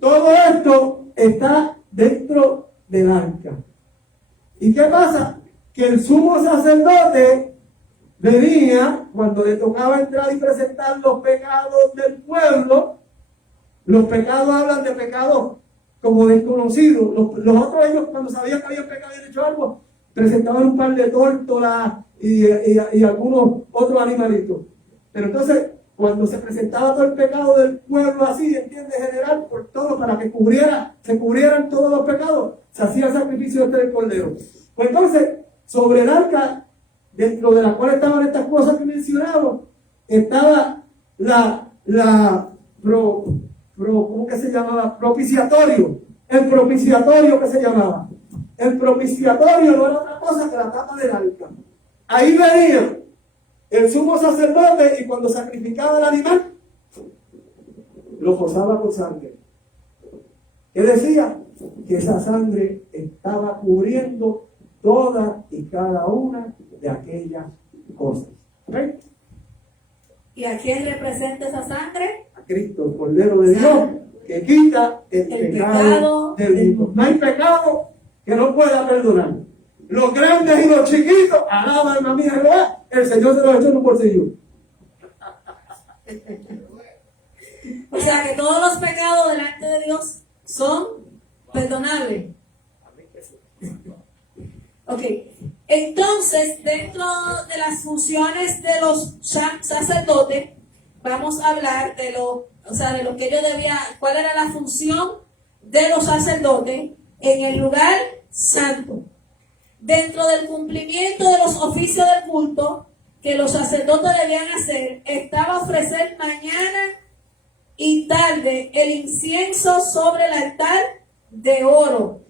Todo esto está dentro del arca. ¿Y qué pasa? Que el sumo sacerdote venía, cuando le tocaba entrar y presentar los pecados del pueblo. Los pecados hablan de pecados como desconocidos. Los otros, ellos, cuando sabían que habían pecado y habían hecho algo, presentaban un par de tórtolas y algunos otros animalitos. Pero entonces, cuando se presentaba todo el pecado del pueblo así, entiende, general, por todo, para que se cubrieran todos los pecados, se hacía el sacrificio del cordero. Pues entonces, sobre el arca, dentro de la cual estaban estas cosas que mencionamos, estaba ¿cómo que se llamaba? Propiciatorio. El propiciatorio que se llamaba. El propiciatorio no era otra cosa que la tapa del arca. Ahí venía el sumo sacerdote y cuando sacrificaba el animal, lo forzaba con sangre. ¿Qué decía? Que esa sangre estaba cubriendo todas y cada una de aquellas cosas. ¿Ok? ¿Y a quién representa esa sangre? A Cristo, el Cordero de Dios, que quita el pecado del mundo. No hay pecado que no pueda perdonar. Los grandes y los chiquitos, alaba alma mía Jehová, el Señor se los echó en un bolsillo. O sea que todos los pecados delante de Dios son perdonables. Ok, entonces dentro de las funciones de los sacerdotes, vamos a hablar de de lo que ellos debían, cuál era la función de los sacerdotes en el lugar santo. Dentro del cumplimiento de los oficios del culto que los sacerdotes debían hacer, estaba ofrecer mañana y tarde el incienso sobre el altar de oro,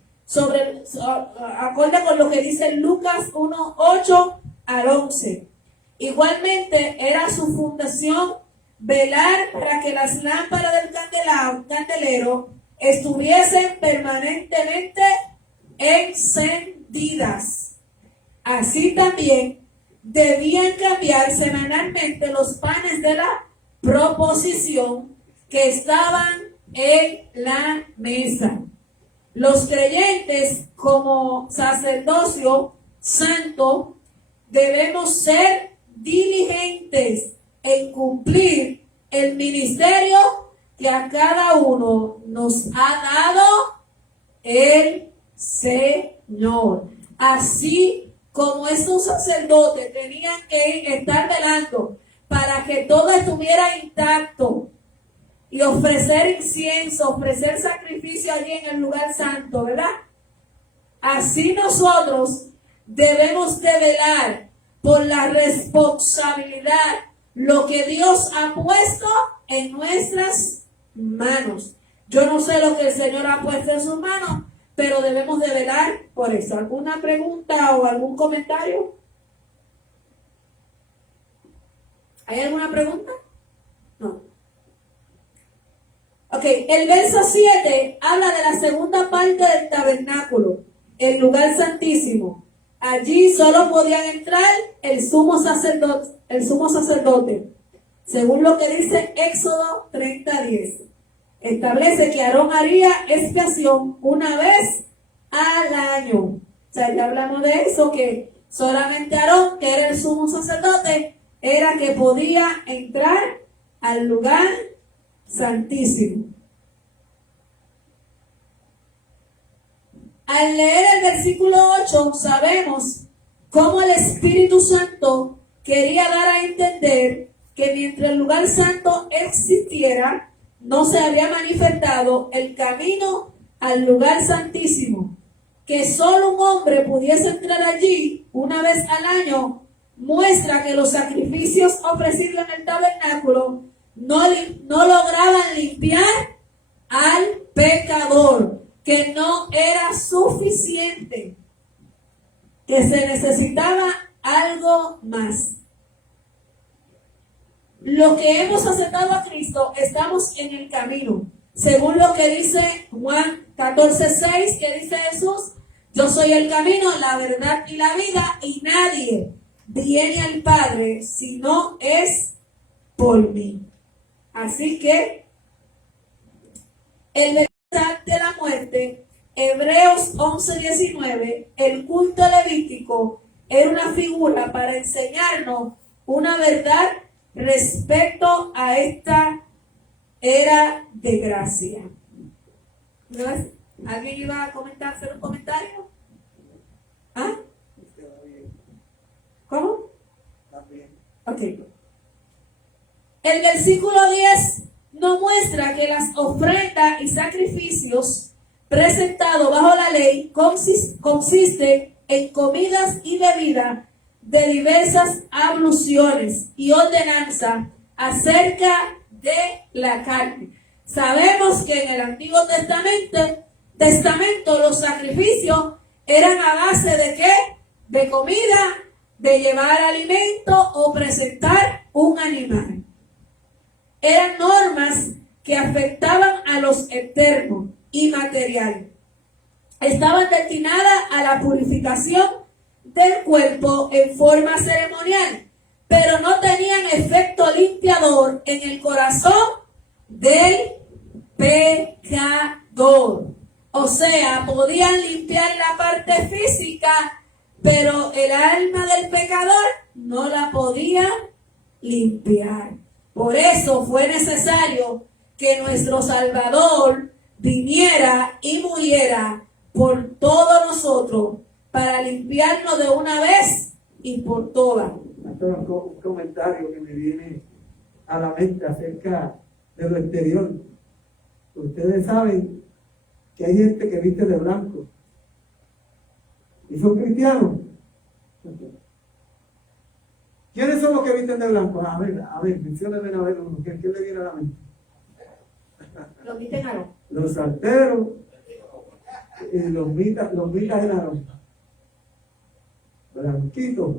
acorde con lo que dice Lucas 1:8 al 11. Igualmente era su fundación velar para que las lámparas del candelero estuviesen permanentemente encendidas. Así también debían cambiar semanalmente los panes de la proposición que estaban en la mesa. Los creyentes, como sacerdocio santo, debemos ser diligentes en cumplir el ministerio que a cada uno nos ha dado el Señor. Así como estos sacerdotes tenían que estar velando para que todo estuviera intacto y ofrecer incienso, ofrecer sacrificio allí en el lugar santo, ¿verdad? Así nosotros debemos de velar por la responsabilidad, lo que Dios ha puesto en nuestras manos. Yo no sé lo que el Señor ha puesto en sus manos, pero debemos de velar por eso. ¿Alguna pregunta o algún comentario? ¿Hay alguna pregunta? No. Ok, el verso 7 habla de la segunda parte del tabernáculo, el lugar santísimo. Allí solo podían entrar el sumo sacerdote, según lo que dice Éxodo 30:10. Establece que Aarón haría expiación una vez al año. O sea, ya hablamos de eso, que solamente Aarón, que era el sumo sacerdote, era que podía entrar al lugar santísimo. Al leer el versículo 8, sabemos cómo el Espíritu Santo quería dar a entender que mientras el lugar santo existiera, no se había manifestado el camino al lugar santísimo. Que solo un hombre pudiese entrar allí una vez al año muestra que los sacrificios ofrecidos en el tabernáculo no lograban limpiar al pecador, que no era suficiente, que se necesitaba algo más. Los que hemos aceptado a Cristo estamos en el camino, según lo que dice Juan 14:6, que dice Jesús: yo soy el camino, la verdad y la vida, y nadie viene al Padre si no es por mí. Así que el verdad de la muerte, Hebreos 11:19, el culto levítico era una figura para enseñarnos una verdad respecto a esta era de gracia. ¿Alguien iba a comentar, hacer un comentario? ¿Ah? ¿Cómo? Ok. El versículo 10 nos muestra que las ofrendas y sacrificios presentados bajo la ley consisten en comidas y bebidas de diversas abluciones y ordenanzas acerca de la carne. Sabemos que en el Antiguo Testamento los sacrificios eran a base ¿de qué? De comida, de llevar alimento o presentar un animal. Eran normas que afectaban a los eternos y materiales. Estaban destinadas a la purificación del cuerpo en forma ceremonial, pero no tenían efecto limpiador en el corazón del pecador. O sea, podían limpiar la parte física, pero el alma del pecador no la podían limpiar. Por eso fue necesario que nuestro Salvador viniera y muriera por todos nosotros para limpiarnos de una vez y por todas. Un comentario que me viene a la mente acerca de lo exterior. Ustedes saben que hay gente que viste de blanco y son cristianos. ¿Quiénes son los que visten de blanco? A ver, menciónenme a ver uno. ¿Quién le viene a la mente? Los visten a Los salteros y los mitas en Aarón. Blanquitos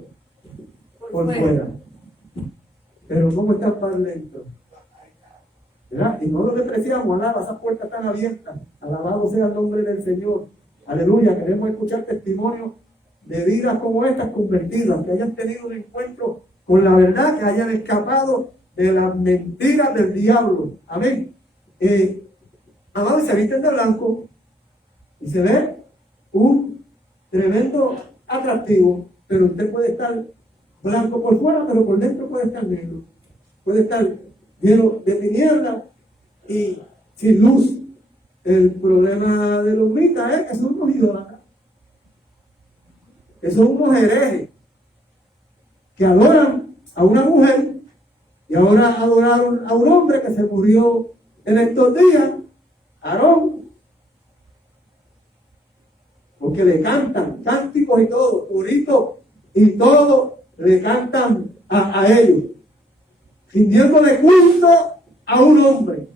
por fuera. Pero ¿cómo están para dentro? ¿Verdad? Y no lo despreciamos, alaba, esas puertas están abiertas. Alabado sea el nombre del Señor. Aleluya, queremos escuchar testimonios de vidas como estas convertidas, que hayan tenido un encuentro con la verdad, que hayan escapado de las mentiras del diablo. Amén. Amado, se visten de blanco y se ve un tremendo atractivo, pero usted puede estar blanco por fuera, pero por dentro puede estar negro, puede estar lleno de tinieblas y sin luz. El problema de los mitas es que son unos idólatras, que son unos herejes, que adoran a una mujer y ahora adoraron a un hombre que se murió en estos días, Aarón, porque le cantan cánticos y todo, puritos y todo, le cantan a ellos, rindiéndole culto a un hombre.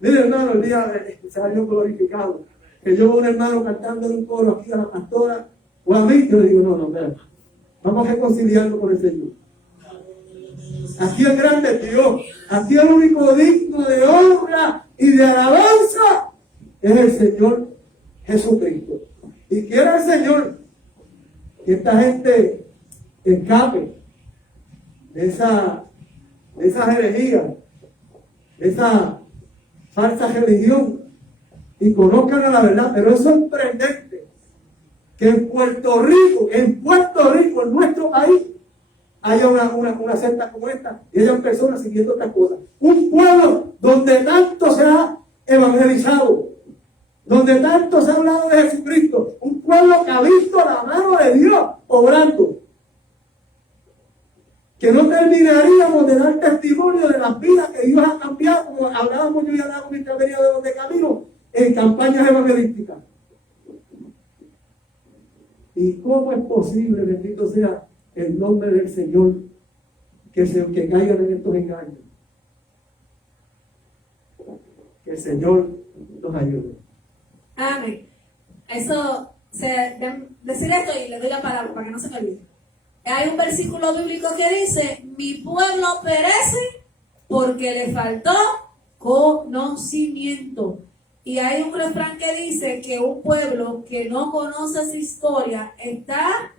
Mire, hermano, el día sea Dios glorificado, que yo veo un hermano cantando en un coro aquí a la pastora o a mí, yo le digo, no, espera, vamos a reconciliarnos con el Señor. Aquí el grande es Dios, aquí el único digno de honra y de alabanza es el Señor Jesucristo. Y quiera el Señor que esta gente escape de esa herejía, de esa falsa religión y conozcan a la verdad. Pero es sorprendente que en Puerto Rico, en nuestro país, haya una secta como esta y haya personas siguiendo estas cosas. Un pueblo donde tanto se ha evangelizado, donde tanto se ha hablado de Jesucristo, un pueblo que ha visto la mano de Dios obrando, que no terminaríamos de dar testimonio de las vidas que Dios ha cambiado, como hablábamos yo y hablábamos mientras venía de camino, en campañas evangelísticas. ¿Y cómo es posible, bendito sea el nombre del Señor, que caigan en estos engaños? Que el Señor nos ayude. Amén. Decir esto y le doy la palabra para que no se me olvide. Hay un versículo bíblico que dice: mi pueblo perece porque le faltó conocimiento. Y hay un refrán que dice que un pueblo que no conoce su historia está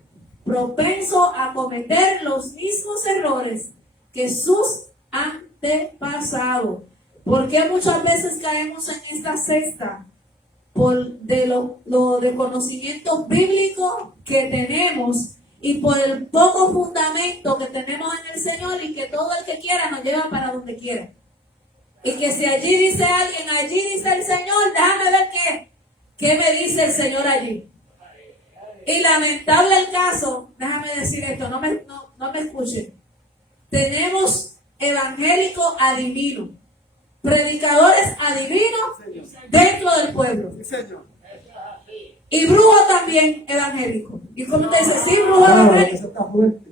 propenso a cometer los mismos errores que sus antepasados. ¿Por qué muchas veces caemos en esta cesta? Por de conocimientos bíblicos que tenemos y por el poco fundamento que tenemos en el Señor, y que todo el que quiera nos lleva para donde quiera. Y que si allí dice alguien, allí dice el Señor, déjame ver qué me dice el Señor allí. Y lamentable el caso, déjame decir esto, no me escuchen. Tenemos evangélicos adivinos, predicadores adivinos dentro del pueblo. Y brujos también evangélicos. Y como usted dice, sí, brujo evangélico. Eso está fuerte.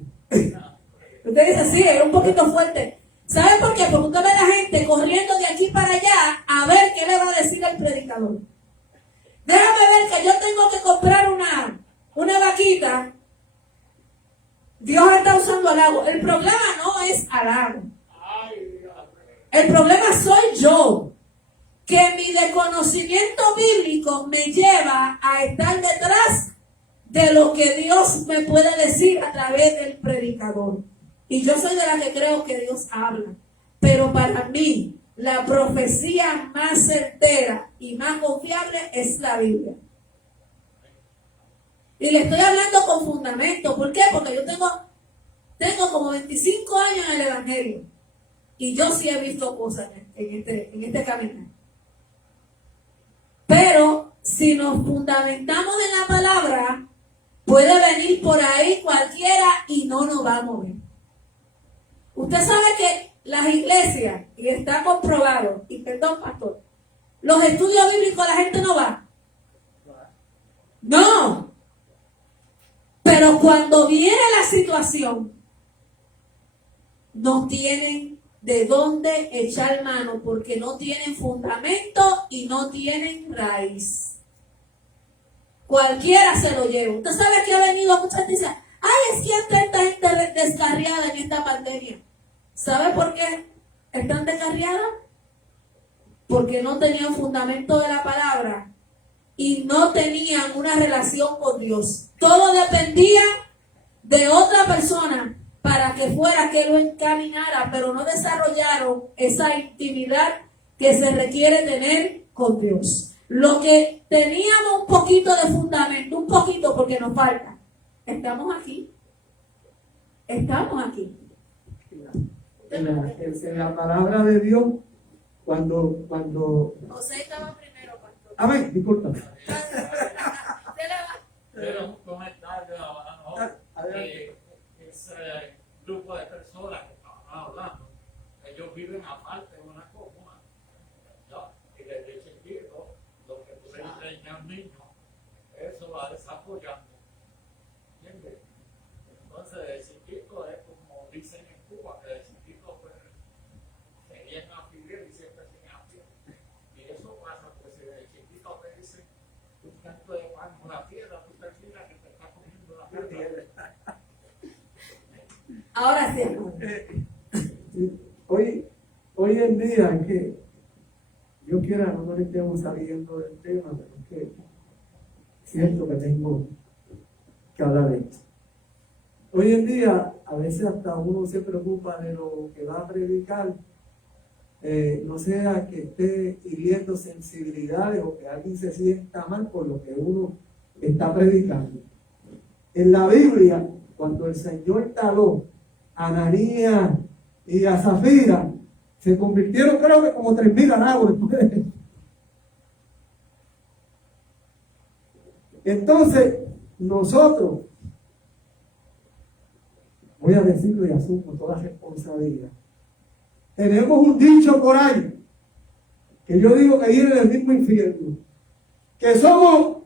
Usted dice, sí, es un poquito fuerte. ¿Sabe por qué? Porque usted ve a la gente corriendo de aquí para allá a ver qué le va a decir el predicador. Déjame ver que yo tengo que comprar una vaquita. Dios está usando halago. El problema no es halago. El problema soy yo, que mi desconocimiento bíblico me lleva a estar detrás de lo que Dios me puede decir a través del predicador. Y yo soy de la que creo que Dios habla. Pero para mí, la profecía más certera y más confiable es la Biblia. Y le estoy hablando con fundamento. ¿Por qué? Porque yo tengo como 25 años en el Evangelio. Y yo sí he visto cosas en este camino. Pero si nos fundamentamos en la palabra, puede venir por ahí cualquiera y no nos va a mover. Usted sabe que las iglesias, y está comprobado, y perdón, pastor, los estudios bíblicos la gente no va. No. Pero cuando viene la situación, no tienen de dónde echar mano, porque no tienen fundamento y no tienen raíz. Cualquiera se lo lleva. Usted sabe que ha venido mucha gente y dice, ay, es que hay tanta gente descarriada en esta pandemia. ¿Sabe por qué están descarriadas? Porque no tenían fundamento de la palabra y no tenían una relación con Dios. Todo dependía de otra persona para que fuera que lo encaminara, pero no desarrollaron esa intimidad que se requiere tener con Dios. Lo que teníamos un poquito de fundamento, un poquito porque nos falta. Estamos aquí. Estamos aquí. En la palabra de Dios, cuando José estaba primero, pastor. amén, disculpa. Pero un comentario ese grupo de personas que estaban hablando, ellos viven aparte de una comuna, ¿ya? Y desde chiquito, lo que tú le enseñas a un niño, eso va desarrollando, ¿entiendes? Entonces, de chiquito es como dicen en Cuba, que de chiquito pues, se vienen a Fidel y siempre se vienen a Fidel. Y eso pasa, pues si de chiquito te dicen un canto de pan con la piedra, tú te miras que te está comiendo la piedra. Ahora sí. Hoy en día, que yo quiera, no nos estemos saliendo del tema, pero es que siento que tengo que hablar de esto. Hoy en día, a veces hasta uno se preocupa de lo que va a predicar, no sea que esté hiriendo sensibilidades o que alguien se sienta mal por lo que uno está predicando. En la Biblia, cuando el Señor taló a Ananías y a Zafira, se convirtieron, creo que como 3,000 árboles. Entonces, nosotros, voy a decirlo y asumo toda responsabilidad, tenemos un dicho por ahí, que yo digo que viene del mismo infierno, que somos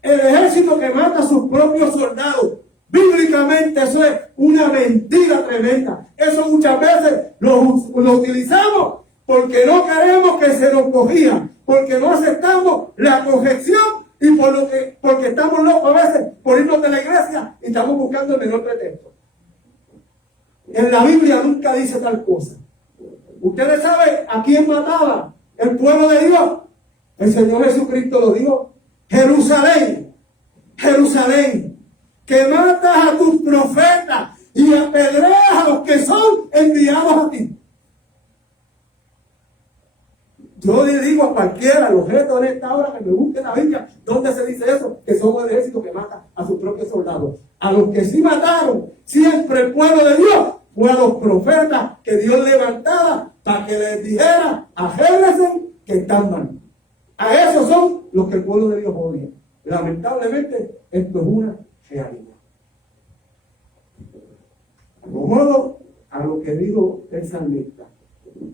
el ejército que mata a sus propios soldados. Bíblicamente eso es una mentira tremenda. Eso muchas veces lo utilizamos porque no queremos que se nos corrija, porque no aceptamos la corrección y porque estamos locos a veces por irnos de la iglesia y estamos buscando el menor pretexto. En la Biblia nunca dice tal cosa. Ustedes saben a quién mataba el pueblo de Dios. El Señor Jesucristo lo dijo. Jerusalén, Jerusalén, que matas a tus profetas y apedreas a los que son enviados a ti. Yo le digo a cualquiera, los retos de esta hora, que me busquen la Biblia, ¿dónde se dice eso? Que somos el ejército que mata a sus propios soldados. A los que sí mataron, siempre el pueblo de Dios, fue a los profetas que Dios levantaba para que les dijera, agérrense que están mal. A esos son los que el pueblo de Dios odia. Lamentablemente, esto es una realidad. Como modo a lo que dijo el salmista,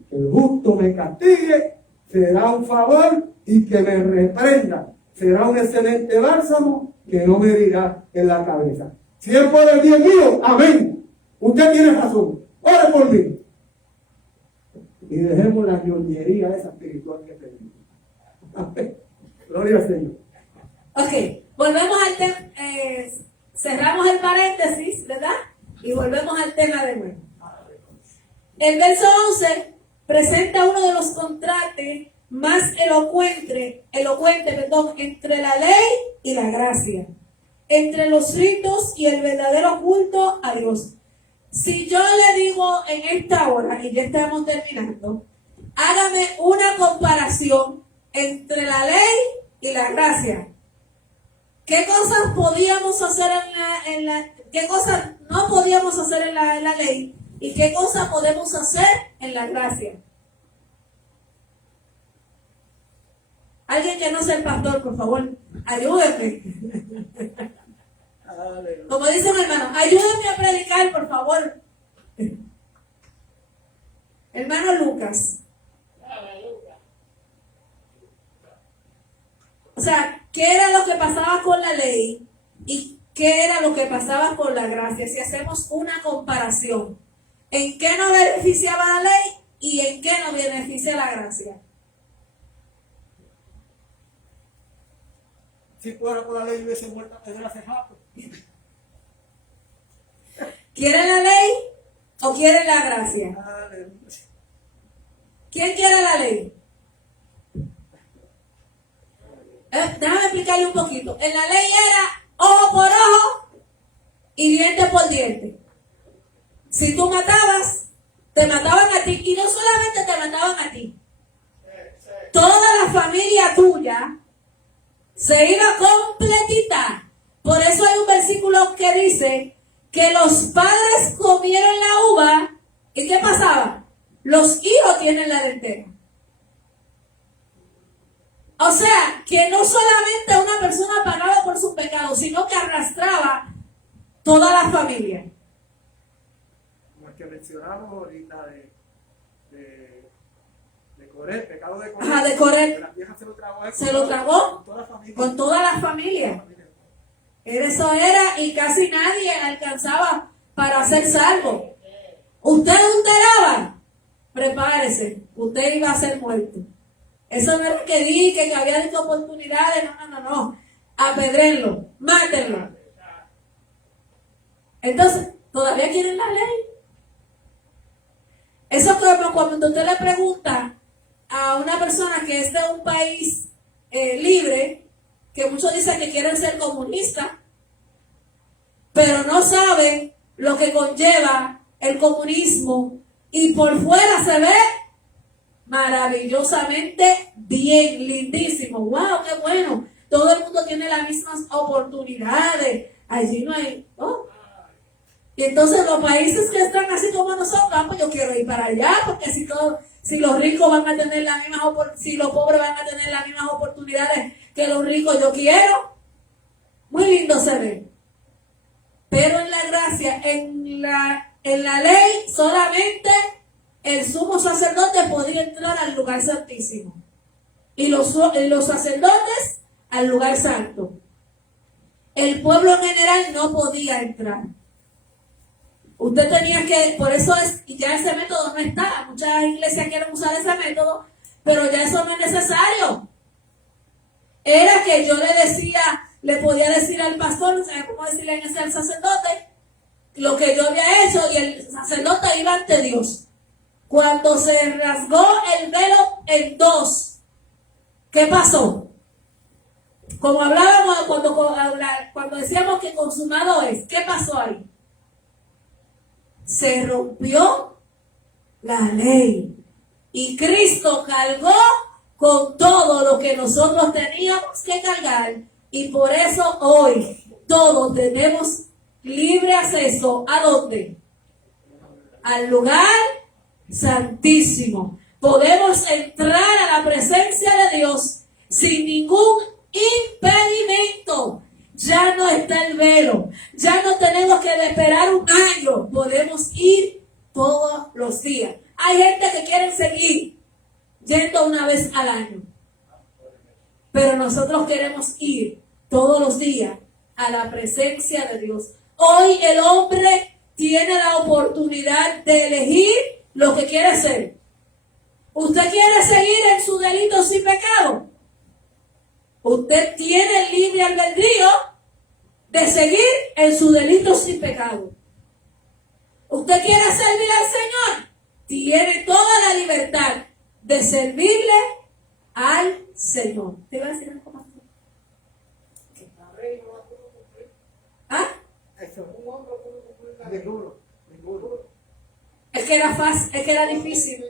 que el justo me castigue, será un favor, y que me reprenda, será un excelente bálsamo que no me herirá en la cabeza. Si es por el bien mío, amén. Usted tiene razón. Ore por mí. y dejemos la ñoñería esa espiritual que tenemos. Amén. Gloria al Señor. Ok, volvemos al tema, cerramos el paréntesis, ¿verdad? Y volvemos al tema de nuevo. El verso 11 presenta uno de los contrastes más elocuentes, entre la ley y la gracia, entre los ritos y el verdadero culto a Dios. Si yo le digo en esta hora, y ya estamos terminando, hágame una comparación entre la ley y la gracia. ¿Qué cosas podíamos hacer qué cosas no podíamos hacer en la ley y qué cosas podemos hacer en la gracia? Alguien que no sea el pastor, por favor, ayúdenme. Como dice mi hermano, ayúdenme a predicar, por favor. Hermano Lucas. O sea, ¿qué era lo que pasaba con la ley y qué era lo que pasaba con la gracia? Si hacemos una comparación, ¿en qué nos beneficiaba la ley y en qué nos beneficia la gracia? Si fuera por la ley hubiese muerto desde hace rato. ¿Quieren la ley o quieren la gracia? ¿Quién quiere la ley? Déjame explicarle un poquito. En la ley era ojo por ojo y diente por diente. Si tú matabas, te mataban a ti. Y no solamente te mataban a ti. Toda la familia tuya se iba completita. Por eso hay un versículo que dice que los padres comieron la uva. ¿Y qué pasaba? Los hijos tienen la dentera. O sea, que no solamente una persona pagaba por sus pecados, sino que arrastraba toda la familia. Como el que mencionamos ahorita de Coré, el pecado de Coré. Ajá, de Coré. La vieja Se lo tragó con toda la familia. con toda la familia. Eso era, y casi nadie alcanzaba para ser salvo. Usted adulteraba, prepárese, usted iba a ser muerto. Eso no era que di, que había oportunidades, no. Apedrenlo, mátenlo. Entonces, ¿todavía quieren la ley? Eso como cuando usted le pregunta a una persona que es de un país libre, que muchos dicen que quieren ser comunistas, pero no saben lo que conlleva el comunismo, y por fuera se ve maravillosamente bien, lindísimo. ¡Wow! ¡Qué bueno! Todo el mundo tiene las mismas oportunidades. Allí no hay... Oh. Y entonces los países que están así como nosotros, pues yo quiero ir para allá, porque si los ricos van a tener las mismas oportunidades, si los pobres van a tener las mismas oportunidades que los ricos, yo quiero. Muy lindo se ve. Pero en la gracia, en la ley, solamente el sumo sacerdote podía entrar al lugar santísimo. Y los sacerdotes al lugar santo. El pueblo en general no podía entrar. Usted tenía que, por eso ya ese método no está. Muchas iglesias quieren usar ese método, pero ya eso no es necesario. Era que yo le podía decir al pastor, no sabía cómo decirle al sacerdote, lo que yo había hecho, y el sacerdote iba ante Dios. Cuando se rasgó el velo en dos, ¿qué pasó? Como hablábamos cuando decíamos que consumado es, ¿qué pasó ahí? Se rompió la ley. Y Cristo cargó con todo lo que nosotros teníamos que cargar. Y por eso hoy todos tenemos libre acceso. ¿A dónde? Al lugar santísimo. Podemos entrar a la presencia de Dios sin ningún impedimento. Ya no está el velo. Ya no tenemos que esperar un año. Podemos ir todos los días. Hay gente que quiere seguir yendo una vez al año. Pero nosotros queremos ir todos los días a la presencia de Dios. Hoy el hombre tiene la oportunidad de elegir lo que quiere ser. ¿Usted quiere seguir en su delito sin pecado? Usted tiene el libre albedrío de seguir en su delito sin pecado. ¿Usted quiere servir al Señor? Tiene toda la libertad de servirle al Señor. ¿Te iba a decir algo más? ¿Ah? Ninguno. Es que era fácil, es que era difícil.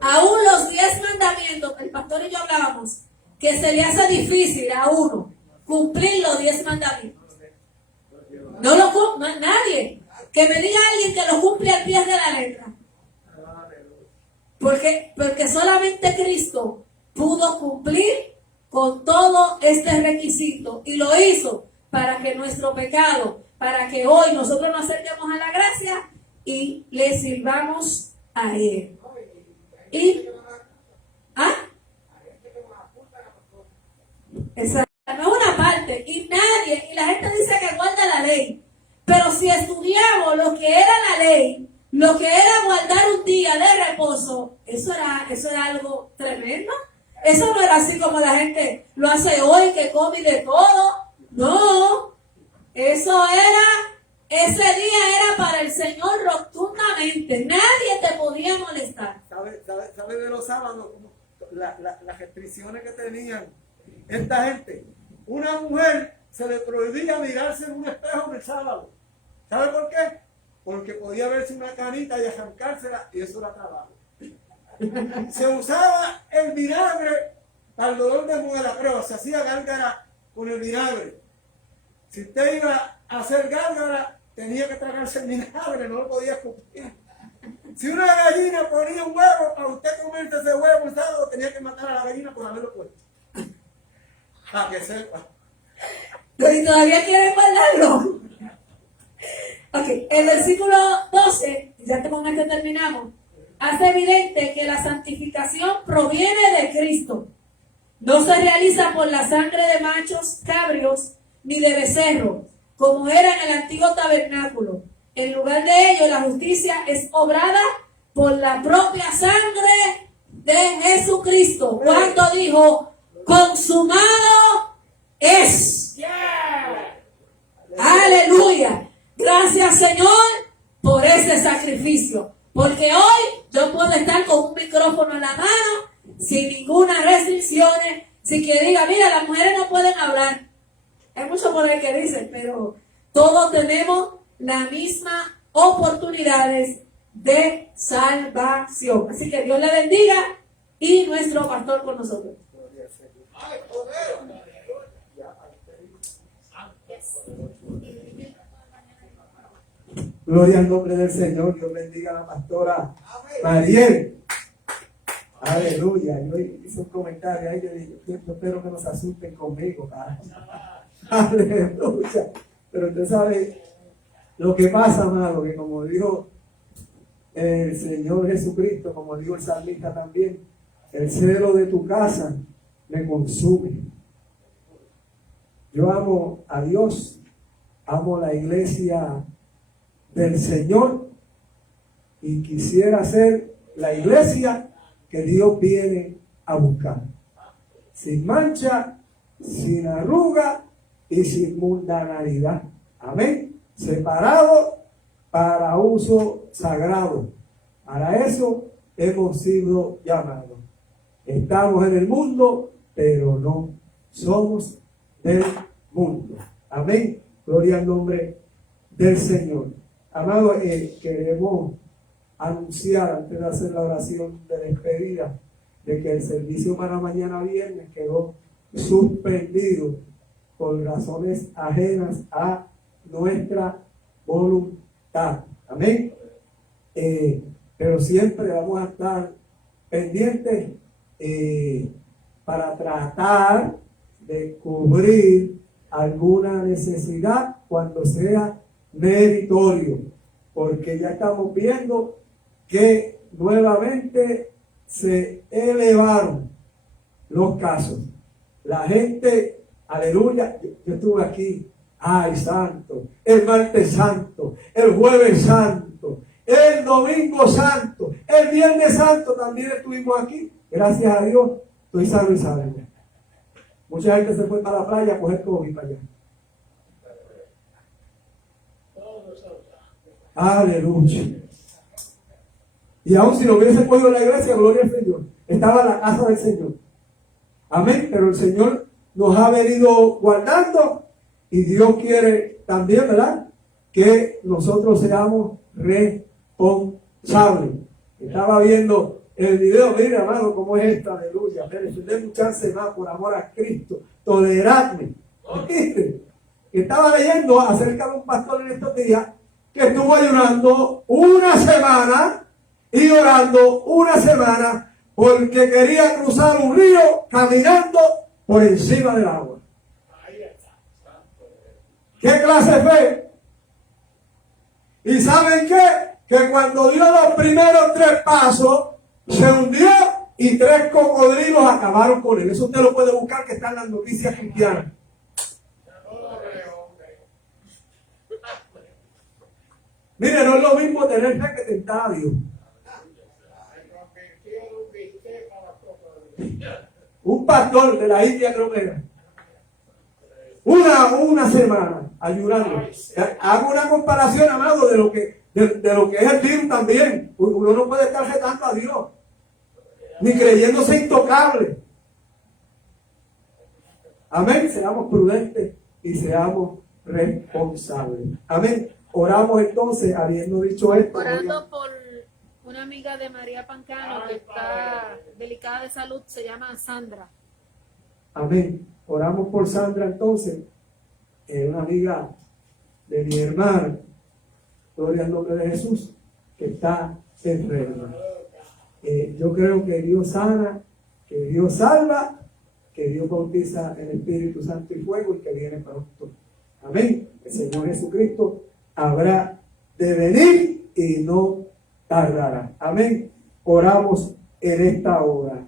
Aún los 10 mandamientos, el pastor y yo hablábamos, que se le hace difícil a uno cumplir los 10 mandamientos. No lo cumple, no, nadie. Que me diga alguien que lo cumple al pie de la letra. Porque solamente Cristo pudo cumplir con todo este requisito y lo hizo para que nuestro pecado, para que hoy nosotros nos acerquemos a la gracia y le sirvamos a Él. Y, ¿ah? Esa no es una parte, y la gente dice que guarda la ley, pero si estudiamos lo que era la ley, lo que era guardar un día de reposo, eso era algo tremendo. Eso no era así como la gente lo hace hoy, que come de todo. No, ese día era para el Señor rotundamente. Nadie te podía molestar. ¿Sabe de los sábados? Las restricciones que tenían esta gente. Una mujer se le prohibía mirarse en un espejo el sábado. ¿Sabe por qué? Porque podía verse una canita y arrancársela y eso era trabajo. Se usaba el vinagre para el dolor de muela, pero se hacía gárgara con el vinagre. Si usted iba a hacer gárgara, tenía que tragarse el vinagre, no lo podía escupir. Si una gallina ponía un huevo, para usted comerse ese huevo el sábado, tenía que matar a la gallina por haberlo puesto. Para que sepa. Pero ¿y todavía quieren guardarlo? Ok, el versículo 12, ya con esto terminamos, hace evidente que la santificación proviene de Cristo. No se realiza por la sangre de machos, cabrios, ni de becerros, como era en el antiguo tabernáculo. En lugar de ello, la justicia es obrada por la propia sangre de Jesucristo. Cuando dijo, consumado es. Aleluya. Gracias, Señor, por ese sacrificio. Porque hoy yo puedo estar con un micrófono en la mano, sin ninguna restricción, sin que diga, mira, las mujeres no pueden hablar. Hay mucho por ahí que dicen, pero todos tenemos las mismas oportunidades de salvación. Así que Dios le bendiga y nuestro pastor con nosotros. Gloria al nombre del Señor. Dios bendiga a la pastora Mariel. Aleluya. Yo hice un comentario ahí. Yo dije, yo espero que no se asusten conmigo. Aleluya. Pero usted sabe lo que pasa, amado, que como dijo el Señor Jesucristo, como dijo el salmista también, el celo de tu casa me consume. Yo amo a Dios, amo la iglesia del Señor y quisiera ser la iglesia que Dios viene a buscar, sin mancha, sin arruga y sin mundanalidad. Amén. Separado para uso sagrado. Para eso hemos sido llamados. Estamos en el mundo, pero no somos del mundo. Amén. Gloria al nombre del Señor. Amado, queremos anunciar antes de hacer la oración de despedida de que el servicio para mañana viernes quedó suspendido por razones ajenas a nuestra voluntad. Amén. Pero siempre vamos a estar pendientes para tratar de cubrir alguna necesidad cuando sea meritorio, porque ya estamos viendo que nuevamente se elevaron los casos. La gente, aleluya, yo estuve aquí, ay santo, el martes santo, el jueves santo, el Domingo Santo, el Viernes Santo también estuvimos aquí. Gracias a Dios, estoy sano y salvo. Mucha gente se fue para la playa a coger COVID para allá. Aleluya. Y aún si lo hubiese cogido la iglesia, gloria al Señor. Estaba en la casa del Señor. Amén. Pero el Señor nos ha venido guardando y Dios quiere también, ¿verdad?, que nosotros seamos responsables. Estaba viendo el video, mire, amado, cómo es esto, aleluya. Denme un chance más por amor a Cristo. Toleradme. ¿Viste? Estaba leyendo acerca de un pastor en estos días que estuvo ayunando una semana y orando una semana porque quería cruzar un río caminando por encima del agua. ¿Qué clase de fe? ¿Y saben qué? Que cuando dio los primeros 3 pasos, se hundió y 3 cocodrilos acabaron con él. Eso usted lo puede buscar, que está en las noticias cristianas. Mire, no es lo mismo tener fe que tentar a Dios. Un pastor de la India, creo que era, una semana ayudando. Hago una comparación, amado, de lo que es el virus también. Uno no puede estar retando a Dios, ni creyéndose intocable. Amén. Seamos prudentes y seamos responsables. Amén. Oramos entonces, habiendo dicho esto. Orando por una amiga de María Pancano que está delicada de salud, se llama Sandra. Amén. Oramos por Sandra entonces, una amiga de mi hermana, gloria al nombre de Jesús, que está enferma. Yo creo que Dios sana, que Dios salva, que Dios bautiza en el Espíritu Santo y fuego y que viene pronto. Amén. El Señor Jesucristo habrá de venir y no tardará. Amén. Oramos en esta hora.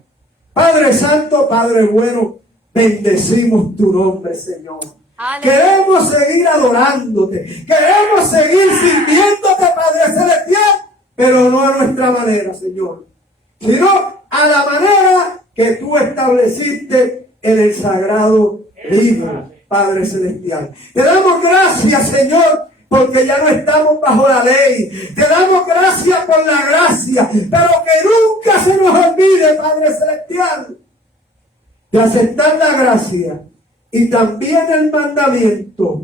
Padre Santo, Padre bueno, bendecimos tu nombre, Señor. Aleluya. Queremos seguir adorándote, queremos seguir sirviéndote, Padre Celestial, pero no a nuestra manera, Señor, sino a la manera que tú estableciste en el sagrado libro, Padre Celestial. Te damos gracias, Señor, porque ya no estamos bajo la ley. Te damos gracias por la gracia, pero que nunca se nos olvide, Padre Celestial, de aceptar la gracia y también el mandamiento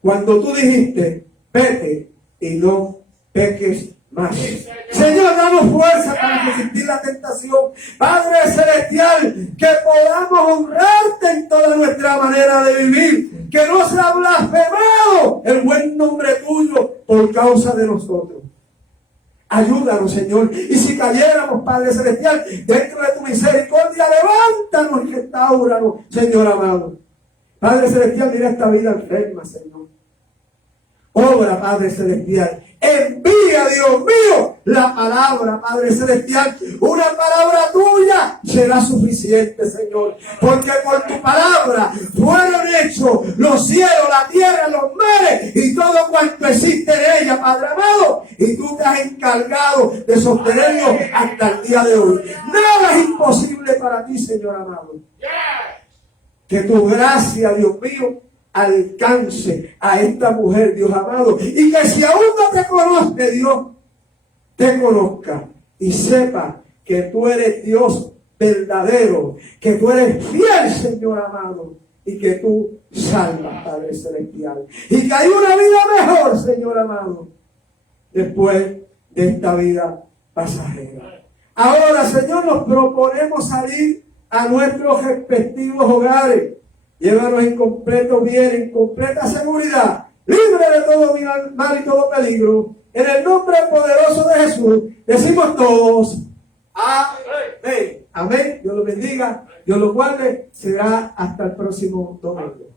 cuando tú dijiste, vete y no peques más. Señor, danos fuerza para resistir la tentación. Padre Celestial, que podamos honrarte en toda nuestra manera de vivir, que no sea blasfemado el buen nombre tuyo por causa de nosotros. Ayúdanos, Señor. Y si cayéramos, Padre Celestial, dentro de tu misericordia, levántanos y restauranos, Señor amado. Padre Celestial, mira esta vida enferma, Señor. Obra, Padre Celestial. Envía, Dios mío, la palabra, Padre Celestial. Una palabra tuya será suficiente, Señor. Porque por tu palabra fueron hechos los cielos, la tierra, los mares y todo cuanto existe en ella, Padre amado. Y tú te has encargado de sostenerlo hasta el día de hoy. Nada es imposible para ti, Señor amado. Que tu gracia, Dios mío, alcance a esta mujer, Dios amado, y que si aún no te conoce, Dios, te conozca y sepa que tú eres Dios verdadero, que tú eres fiel, Señor amado, y que tú salvas, Padre Celestial, y que hay una vida mejor, Señor amado, después de esta vida pasajera. Ahora, Señor, nos proponemos salir a nuestros respectivos hogares. Llévanos en completo bien, en completa seguridad, libre de todo mal y todo peligro. En el nombre poderoso de Jesús, decimos todos, amén. Amén. Dios los bendiga, Dios los guarde. Será hasta el próximo domingo.